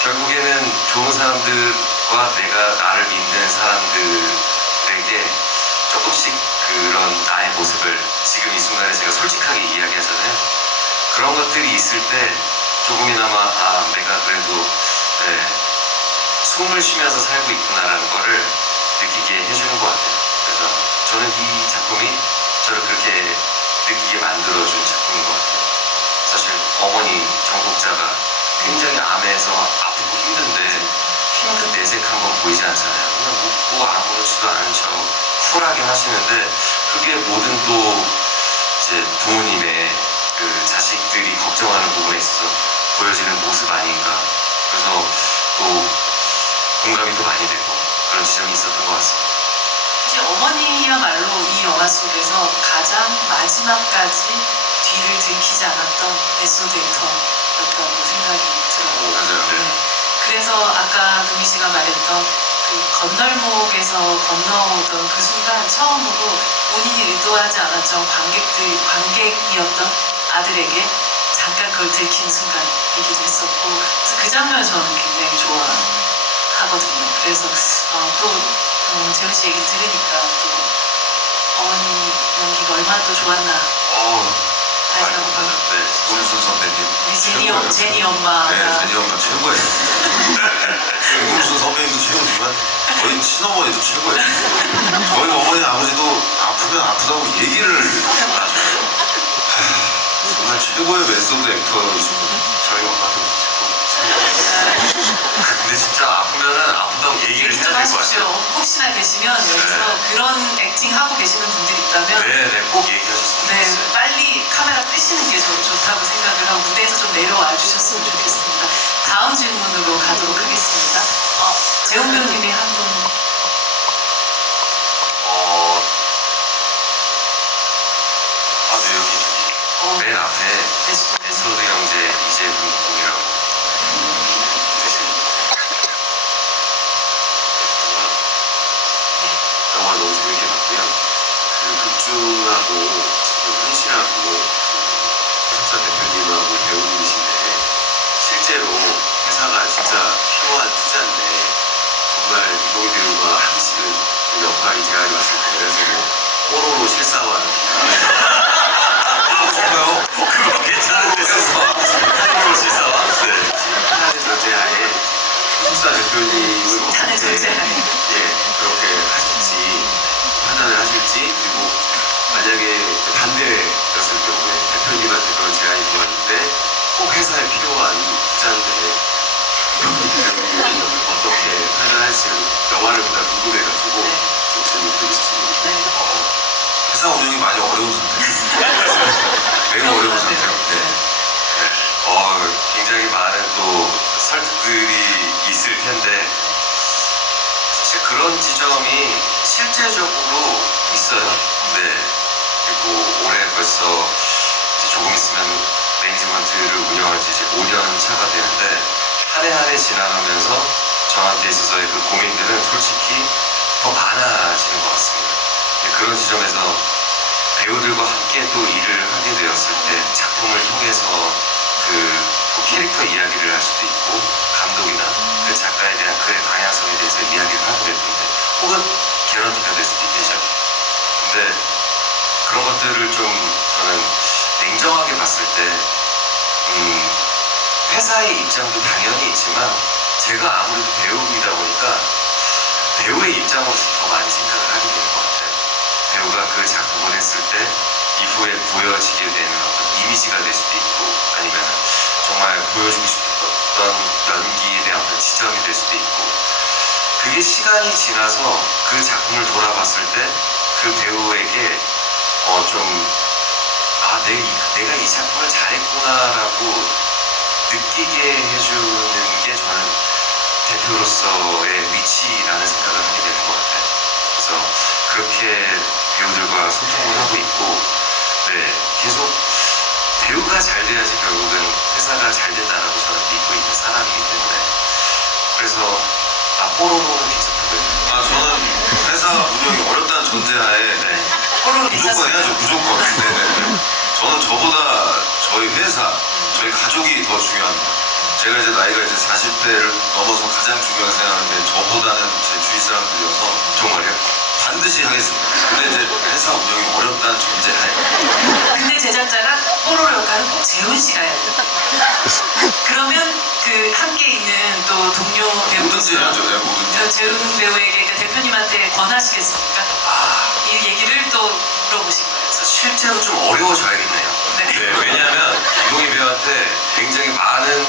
결국에는 좋은 사람들과 내가 나를 믿는 사람들에게 조금씩 그런 나의 모습을 지금 이 순간에 제가 솔직하게 이야기하잖아요. 그런 것들이 있을 때 조금이나마 내가 그래도 숨을 쉬면서 살고 있구나라는 거를 느끼게 해주는 것 같아요. 그래서 저는 이 작품이 저를 그렇게 느끼게 만들어준 작품인 것 같아요. 사실 어머니 정복자가 굉장히 암에서 아프고 힘든데 핑크 내색 한번 보이지 않잖아요. 그냥 묻고 아무렇지도 않은 척 쿨하게 하시는데 그게 모든 또 이제 부모님의 그 자식들이 걱정하는 부분에 있어서 보여지는 모습 아닌가. 그래서 또 공감이 또 많이 되고 그런 지점이 있었던 것 같습니다. 사실 어머니야말로 이 영화 속에서 가장 마지막까지 뒤를 들키지 않았던 에소드 액터였던 생각이 들어요. 맞아요. 네. 그래서 아까 동희 씨가 말했던 그 건널목에서 건너오던 그 순간 처음으로 본인이 의도하지 않았던 관객이었던 아들에게 잠깐 그걸 들킨 순간이기도 했었고 그래서 그 장면을 저는 굉장히 좋아하거든요. 그래서 또 재훈 씨 얘기 들으니까 또 어머니 연기가 얼마나 또 좋았나 다시 한번 네. 김금순 선배님 우리 제니 엄마가 네, 제니 엄마 최고예요. 김금순 선배님도 최고지만 저희 친어머니도 최고예요. 저희 어머니 아버지도 아프면 아프다고 얘기를 하셔요. 정말 최고의 메소드 액터이시거든요. 저희 엄마도 근데 진짜 아프면은 아프다고 얘기를 해야 될 것 하십시오. 같아요. 혹시나 계시면 여기서 그런 액팅 하고 계시는 분들 있다면 네, 꼭 얘기하셨으면 네, 좋겠어요. 빨리 카메라 끄시는 게 좋다고 생각을 하고 무대에서 좀 내려와 주셨으면 좋겠습니다. 다음 질문으로 가도록 하겠습니다. 재훈 배우님이 한 분. 네, 여기 맨 앞에 에스소드 형제 이재훈 공이라고 영화 너무 재밌게 봤고요. 그 극중하고 지금 현실하고 소속사 대표님하고 배우님이신데 실제로 회사가 진짜 필요한 투자인데 정말 이동희 배우가 하기 싫은 그 역할이 제가 봤을 때 그래서 뭐 뽀로로 실사와 좋아요. 그거 괜찮은데 뽀로로 실사와 하나의 존재하에 소속사 대표님을 하나의 어떻게 존재하에. 그렇게 하실지 판단을 하실지 그리고 만약에 반대였을 경우에 대표님한테 그런 제안이 들어왔는데 꼭 회사에 필요한 투자인데 배우님이 어떻게 판단할지는 영화를 보다 궁금해가지고 좀 질문 드리고 싶습니다. 회사 운영이 많이 어려운 상태예요. 매우 어려운 상태예요. 네. 굉장히 많은 또 설득들이 있을 텐데 사실 그런 지점이 실제적으로 있어요. 네. 그리고 올해 벌써 이제 조금 있으면 매니지먼트를 운영한 지 이제 5년 차가 되는데 한 해 한 해 지나가면서 저한테 있어서의 그 고민들은 솔직히 더 많아지는 것 같습니다. 그런 지점에서 배우들과 함께 또 일을 하게 되었을 때 작품을 통해서 그 캐릭터 이야기를 할 수도 있고 감독이나 그 작가에 대한 글의 방향성에 대해서 이야기를 하게 될 텐데 혹은 개런티가 될 수도 있겠죠. 근데 그런 것들을 좀 저는 냉정하게 봤을 때 회사의 입장도 당연히 있지만 제가 아무래도 배우이다 보니까 배우의 입장으로서 더 많이 생각을 하게 되는 것 같아요. 배우가 그 작품을 했을 때 이후에 보여지게 되는 어떤 이미지가 될 수도 있고 아니면 정말 보여주고 싶었던 연기에 대한 어떤 지점이 될 수도 있고 그게 시간이 지나서 그 작품을 돌아봤을 때 그 배우에게 내가 이 작품을 잘했구나라고 느끼게 해주는 게 저는 대표로서의 위치라는 생각을 하게 되는 것 같아요. 그래서 그렇게 배우들과 소통을 하고 있고, 네, 계속 배우가 잘 돼야지 결국은 회사가 잘 된다라고 저는 믿고 있는 사람이기 때문에, 그래서 뽀로로는 계속하고 있는. 저는 회사 운영이 어렵다는 전제하에 네. 뽀로로 무조건 괜찮습니다. 해야죠, 무조건. 네네네. 저는 저보다 저희 회사, 저희 가족이 더 중요합니다. 제가 이제 나이가 이제 40대를 넘어서 가장 중요하게 생각하는데 저보다는 제 주위 사람들이어서 정말요? 반드시 하겠습니다. 근데 이제 회사 운영이 어렵다는 전제하에. 근데 제작자가 뽀로로 역할은 꼭 재훈 씨가 해야 돼요. 그러면 그 함께 있는 또 동료 뭐든지 배우로서 해야죠, 네, 뭐든지. 재훈 배우에게 그 대표님한테 권하시겠습니까? 이 얘기를 또 물어보신 거예요. 그래서 실제로 좀 어려워져야겠네요. 네. 왜냐하면 이동희 배우한테 굉장히 많은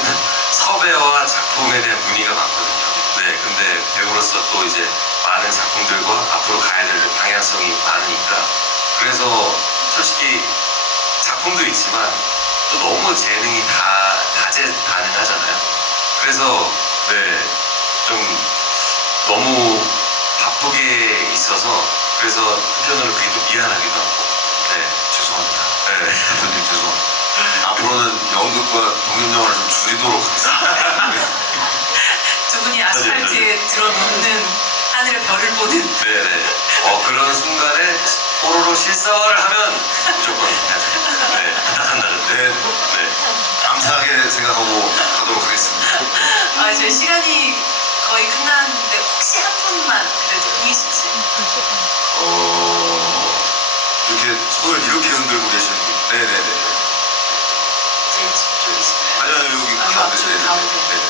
섭외와 작품에 대한 문의가 많거든요. 네, 근데 배우로서 또 이제 많은 작품들과 앞으로 가야 될 방향성이 많으니까, 그래서 솔직히 작품도 있지만 또 너무 재능이 다재다능하잖아요. 그래서 네, 좀 너무 바쁘게 있어서, 그래서 한편으로 그게 좀 미안하기도 하고. 네, 죄송합니다. 네. 대표님 죄송합니다. 앞으로는 연극과 독립영화를 좀 줄이도록 하겠습니다. 두 분이 아스팔트에 들어놓는 하늘의 별을 보는 네네. 그런 순간에 뽀로로 실사화를 하면 무조건 해야죠. 네, 부탁한다는. 네, 네. 감사하게 생각하고 가도록 하겠습니다. 저희 시간이 거의 끝났는데 혹시 한 분만 그래도 보이실지. 이렇게 손을 이렇게 흔들고 계시는 분. 네네네. 제 쪽이신가요? 아니요, 여기 아, 가운데. 앞쪽 네네. 가운데. 네네.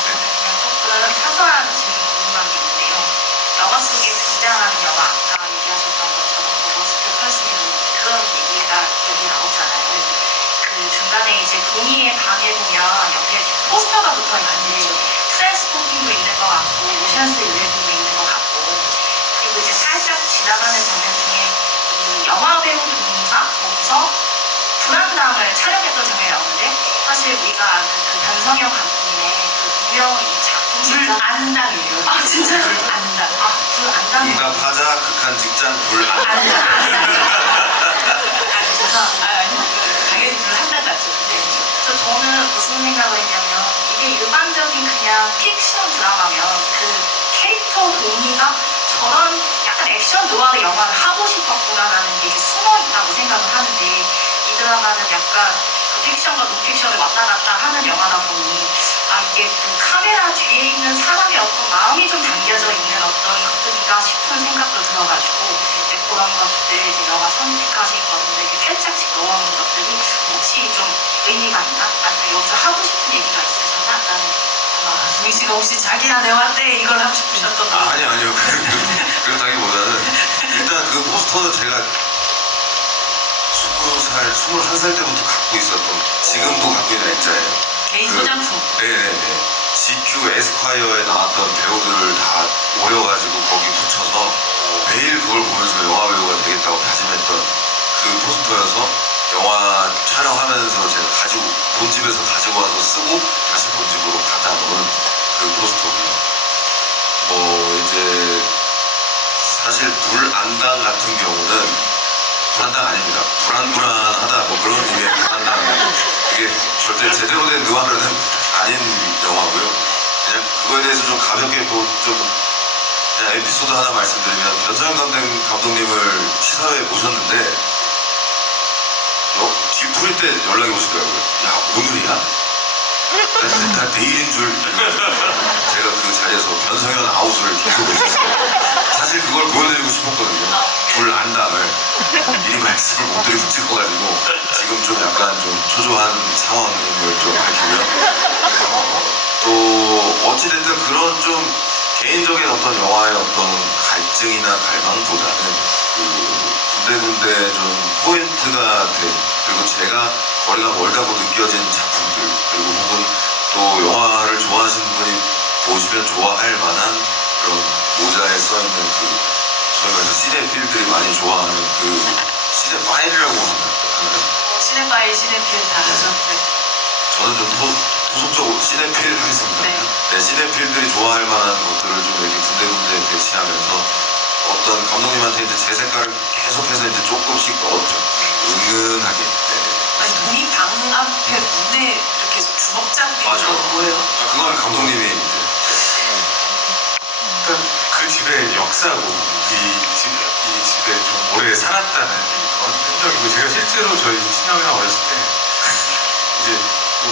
저는 그냥 조금 사소한 질문 궁금한 게 있는데요. 영화 속에 등장하는 영화, 아까 얘기하셨던 것처럼 로버스트 할 수 있는 그런 얘기가 여기 나오잖아요. 그 중간에 이제 동의의 방에 보면 옆에 이렇게 포스터가 붙어 있는데 트랜스포팅도 있는 것 같고 오션스 11도 있는 것 같고 그리고 이제 살짝 지나가는 장면 중에 이 영화 배우 동의가 거기서 불안감을 촬영했던 장면이 나오는데 사실 우리가 아는 그 변성현 감독님의 그 동명이 작품이 불안당이에요. 아 진짜요? 불안당. 불안당이 응답하자 극한 직장 불안. 죄송합니다. 당연히 불안당 같죠. 네. 그래서 저는 무슨 생각을 했냐면 이게 일반적인 그냥 픽션 드라마면 그 캐릭터 동의가 저런 약간 액션 노화의 영화를 하고 싶었구나라는 게 숨어 있다고 생각을 하는데 이 드라마는 약간 그 픽션과 논픽션을 왔다 갔다 하는 영화다 보니 이게 그 카메라 뒤에 있는 사람의 어떤 마음이 좀 담겨져 있는 어떤 것들인가 싶은 생각도 들어가지고 이제 그런 것들 이제 영화 선택하신 것들 이렇게 살짝씩 넣어놓은 것들이 혹시 좀 의미가 있나? 아니면 여기서 하고 싶은 얘기가 있으셨나? 라는 생각을 동희 씨가 혹시 자기야 내 왔대 이걸 하고 싶으셨던 거 아니요. 그렇다기보다는 일단 그 포스터는 제가 20살, 21살 때부터 갖고 있었던, 지금도 갖고 있는 액자예요. 개인 소장품. 네네네. GQ 에스콰이어에 나왔던 배우들을 다 오려가지고 거기 붙여서 매일 그걸 보면서 영화 배우가 되겠다고 다짐했던 그 포스터여서 영화 촬영하면서 제가 본집에서 가지고 와서 쓰고 다시 본집으로 갖다 놓은 그 포스터고요. 이제 사실 불안당 같은 경우는 불안당 아닙니다. 불안불안하다 그런 의미의 불안당. 이게 절대 제대로 된 의화는 아닌 영화고요. 그냥 그거에 대해서 좀 가볍게 좀 그냥 에피소드 하나 말씀드리면 변성현 감독님을 시사회에 모셨는데 뒤풀이 때 연락이 오시더라고요. 야 오늘이야? 나 내일인 줄. 제가 그 자리에서 변성현 아웃을 계속 했었어요. 사실 그걸 보여드리고 싶었거든요. 불안당을 미리 말씀을 못 드리고 찍어가지고 지금 좀 약간 좀 초조한 상황임을 좀 밝히고요. 또 어찌됐든 그런 좀 개인적인 어떤 영화의 어떤 갈증이나 갈망보다는 그 군데군데 좀 포인트가 된, 그리고 제가 거리가 멀다고 느껴진 작품들, 그리고 혹은 또 영화를 좋아하시는 분이 보시면 좋아할 만한 그런 모자에 써있는 그 소위 말해서 시네필들이 많이 좋아하는 그 시네파일이라고 하나요? 시네파일, 시네필 다르죠. 네. 저는 좀 후속적으로 시네필 하겠습니다. 네. 네, 시네필들이 좋아할 만한 것들을 좀 이렇게 군데군데 배치하면서 어떤 감독님한테 이제 제 색깔을 계속해서 이제 조금씩 넣었죠. 은은하게. 네. 아니 동이 방 앞에 문에 이렇게 주먹 잡히는 맞아. 건 뭐예요? 아, 그건 감독님이 이제 일단 그 집의 역사고 이 집에 좀 오래 살았다는 그런 흔적이고 제가 실제로 저희 친형이랑 어렸을 때 이제 뭐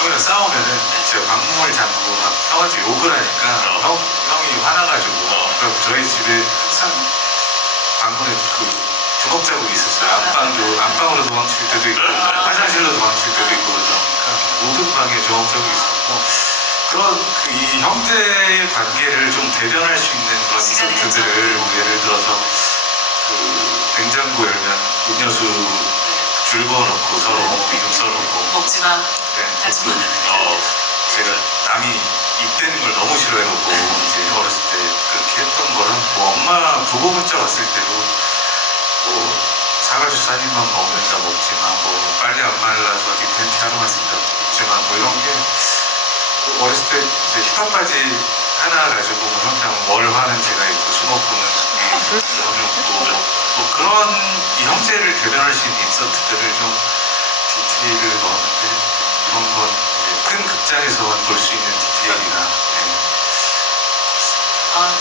형이랑 싸우면은 제가 방문을 잠그고 막 형한테 욕을 하니까 형이 화나가지고 그래서 저희 집에 항상 방문에 그 주먹 자국이 있었어요. 안방으로 도망칠 때도 있고 화장실로 도망칠 때도 있고 그러니까 모든 방에 주먹 자국이 있었고 그런 이 형제의 관계를 좀 대변할 수 있는 그런 시간이 이벤트들을 뭐 예를 들어서 그 냉장고 열면 음료수 줄 그어놓고 서로 이름 써놓고 먹지마. 네, 하지마. 제가 남이 입대는 걸 너무 싫어해갖고 이제 어렸을 때 그렇게 했던 거랑 뭐 엄마 부고 문자 왔을 때도 뭐 사과주스 한 입만 먹으면 다 먹지마 뭐 빨리 안 말라서 니 팬티 하루만 쓴다 먹지마 뭐 이런 게 어렸을 때 이제 힙합 바지 하나 가지고 형이랑 뭘 하는 제가 있고 수목구는 형이 없고 뭐 그런 이 형제를 대변할 수 있는 인서트들을 좀 디테일을 넣었는데 이런 건 이제 큰 극장에서만 볼 수 있는 디테일이나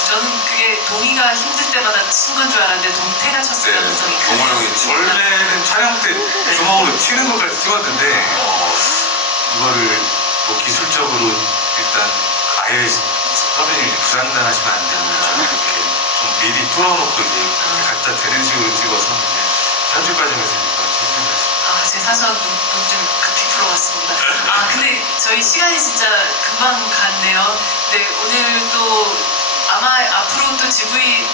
저는 그게 동이가 힘들 때마다 친 건 줄 알았는데 동태가 쳤을 가능성이 네, 동호 형이 원래는 촬영 때 주먹으로 치는 것까지 찍었는데 이거를 뭐 기술적으로 일단 아예 선배님이 부상당하시면 안 된다 이렇게 좀 미리 풀어놓고 이제 갖다 대는 식으로 찍어서 이제 편집 과정에서 이거 힘들었어요. 제 사소한 문좀 급히 풀어봤습니다. 근데 저희 시간이 진짜 금방 갔네요. 근데 오늘 또 아마 앞으로 또 GV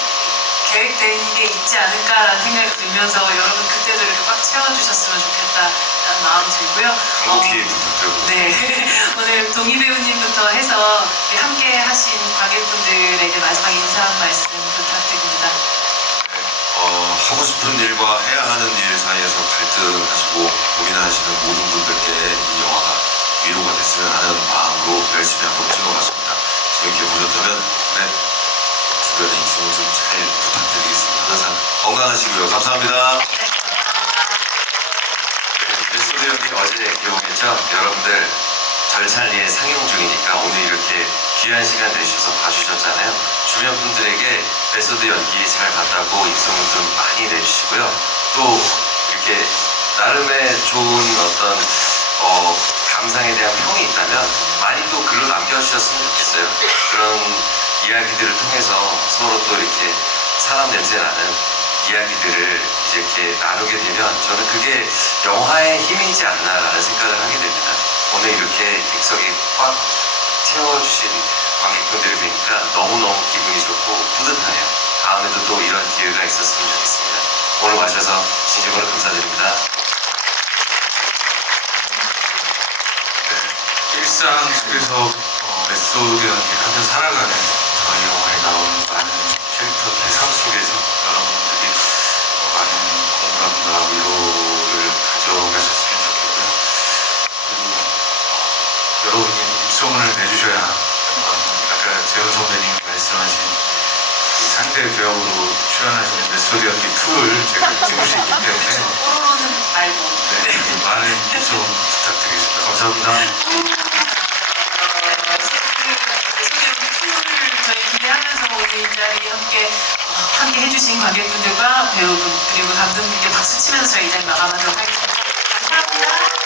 계획된 게 있지 않을까라는 생각이 들면서 여러분 그때도 이렇게 꽉 채워주셨으면 좋겠다라는 마음이 들고요. 행복히 부탁드리고 네. 오늘 동희 배우님부터 해서 함께 하신 관객분들에게 마지막 인사 한 말씀 부탁드립니다. 하고 싶은 일과 해야 하는 일 사이에서 갈등하시고 고민하시는 모든 분들께 이 영화가 위로가 됐으면 하는 마음으로 열심히 한번 찍어봤습니다. 재밌게 보셨다면 주변에 입소문 좀 잘 부탁드리겠습니다. 항상 건강하시고요. 감사합니다. 메소드 형이 어제 개봉했죠? 여러분들 절찬리에 상영 중이니까 오늘 이렇게 귀한 시간 내주셔서 봐주셨잖아요. 주변 분들에게 메소드 연기 잘 봤다고 입소문 좀 많이 내주시고요. 또 이렇게 나름의 좋은 어떤 감상에 대한 평이 있다면 많이 또 글로 남겨주셨으면 좋겠어요. 그런 이야기들을 통해서 서로 또 이렇게 사람 냄새 나는 이야기들을 이제 이렇게 나누게 되면 저는 그게 영화의 힘이지 않나라는 생각을 하게 됩니다. 오늘 이렇게 객석이 꽉 채워주신 관객분들을 뵈니까 너무너무 기분이 좋고 뿌듯하네요. 다음에도 또 이런 기회가 있었으면 좋겠습니다. 오늘 와주셔서 진심으로 감사드립니다. 일상 속에서 메소드 연기하며 살아가는 저희 영화에 나오는 많은 캐릭터들의 삶 속에서 여러분들이 많은 공감과 위로를 가져가셨으면 좋겠고요. 그리고 여러분이 입소문을 내주셔야 아까 재훈 선배님이 말씀하신 그 상대 배우로 출연하시는 메소드 연기 2를 제가 찍을 수 있기 때문에 뽀로로는 말고. 많은 입소문 부탁드리겠습니다. 감사합니다. 저희 기대하면서 오늘 이 자리에 함께 해주신 관객분들과 배우분 그리고 감독님께 박수 치면서 저희 이 자리 마감하도록 하겠습니다. 감사합니다.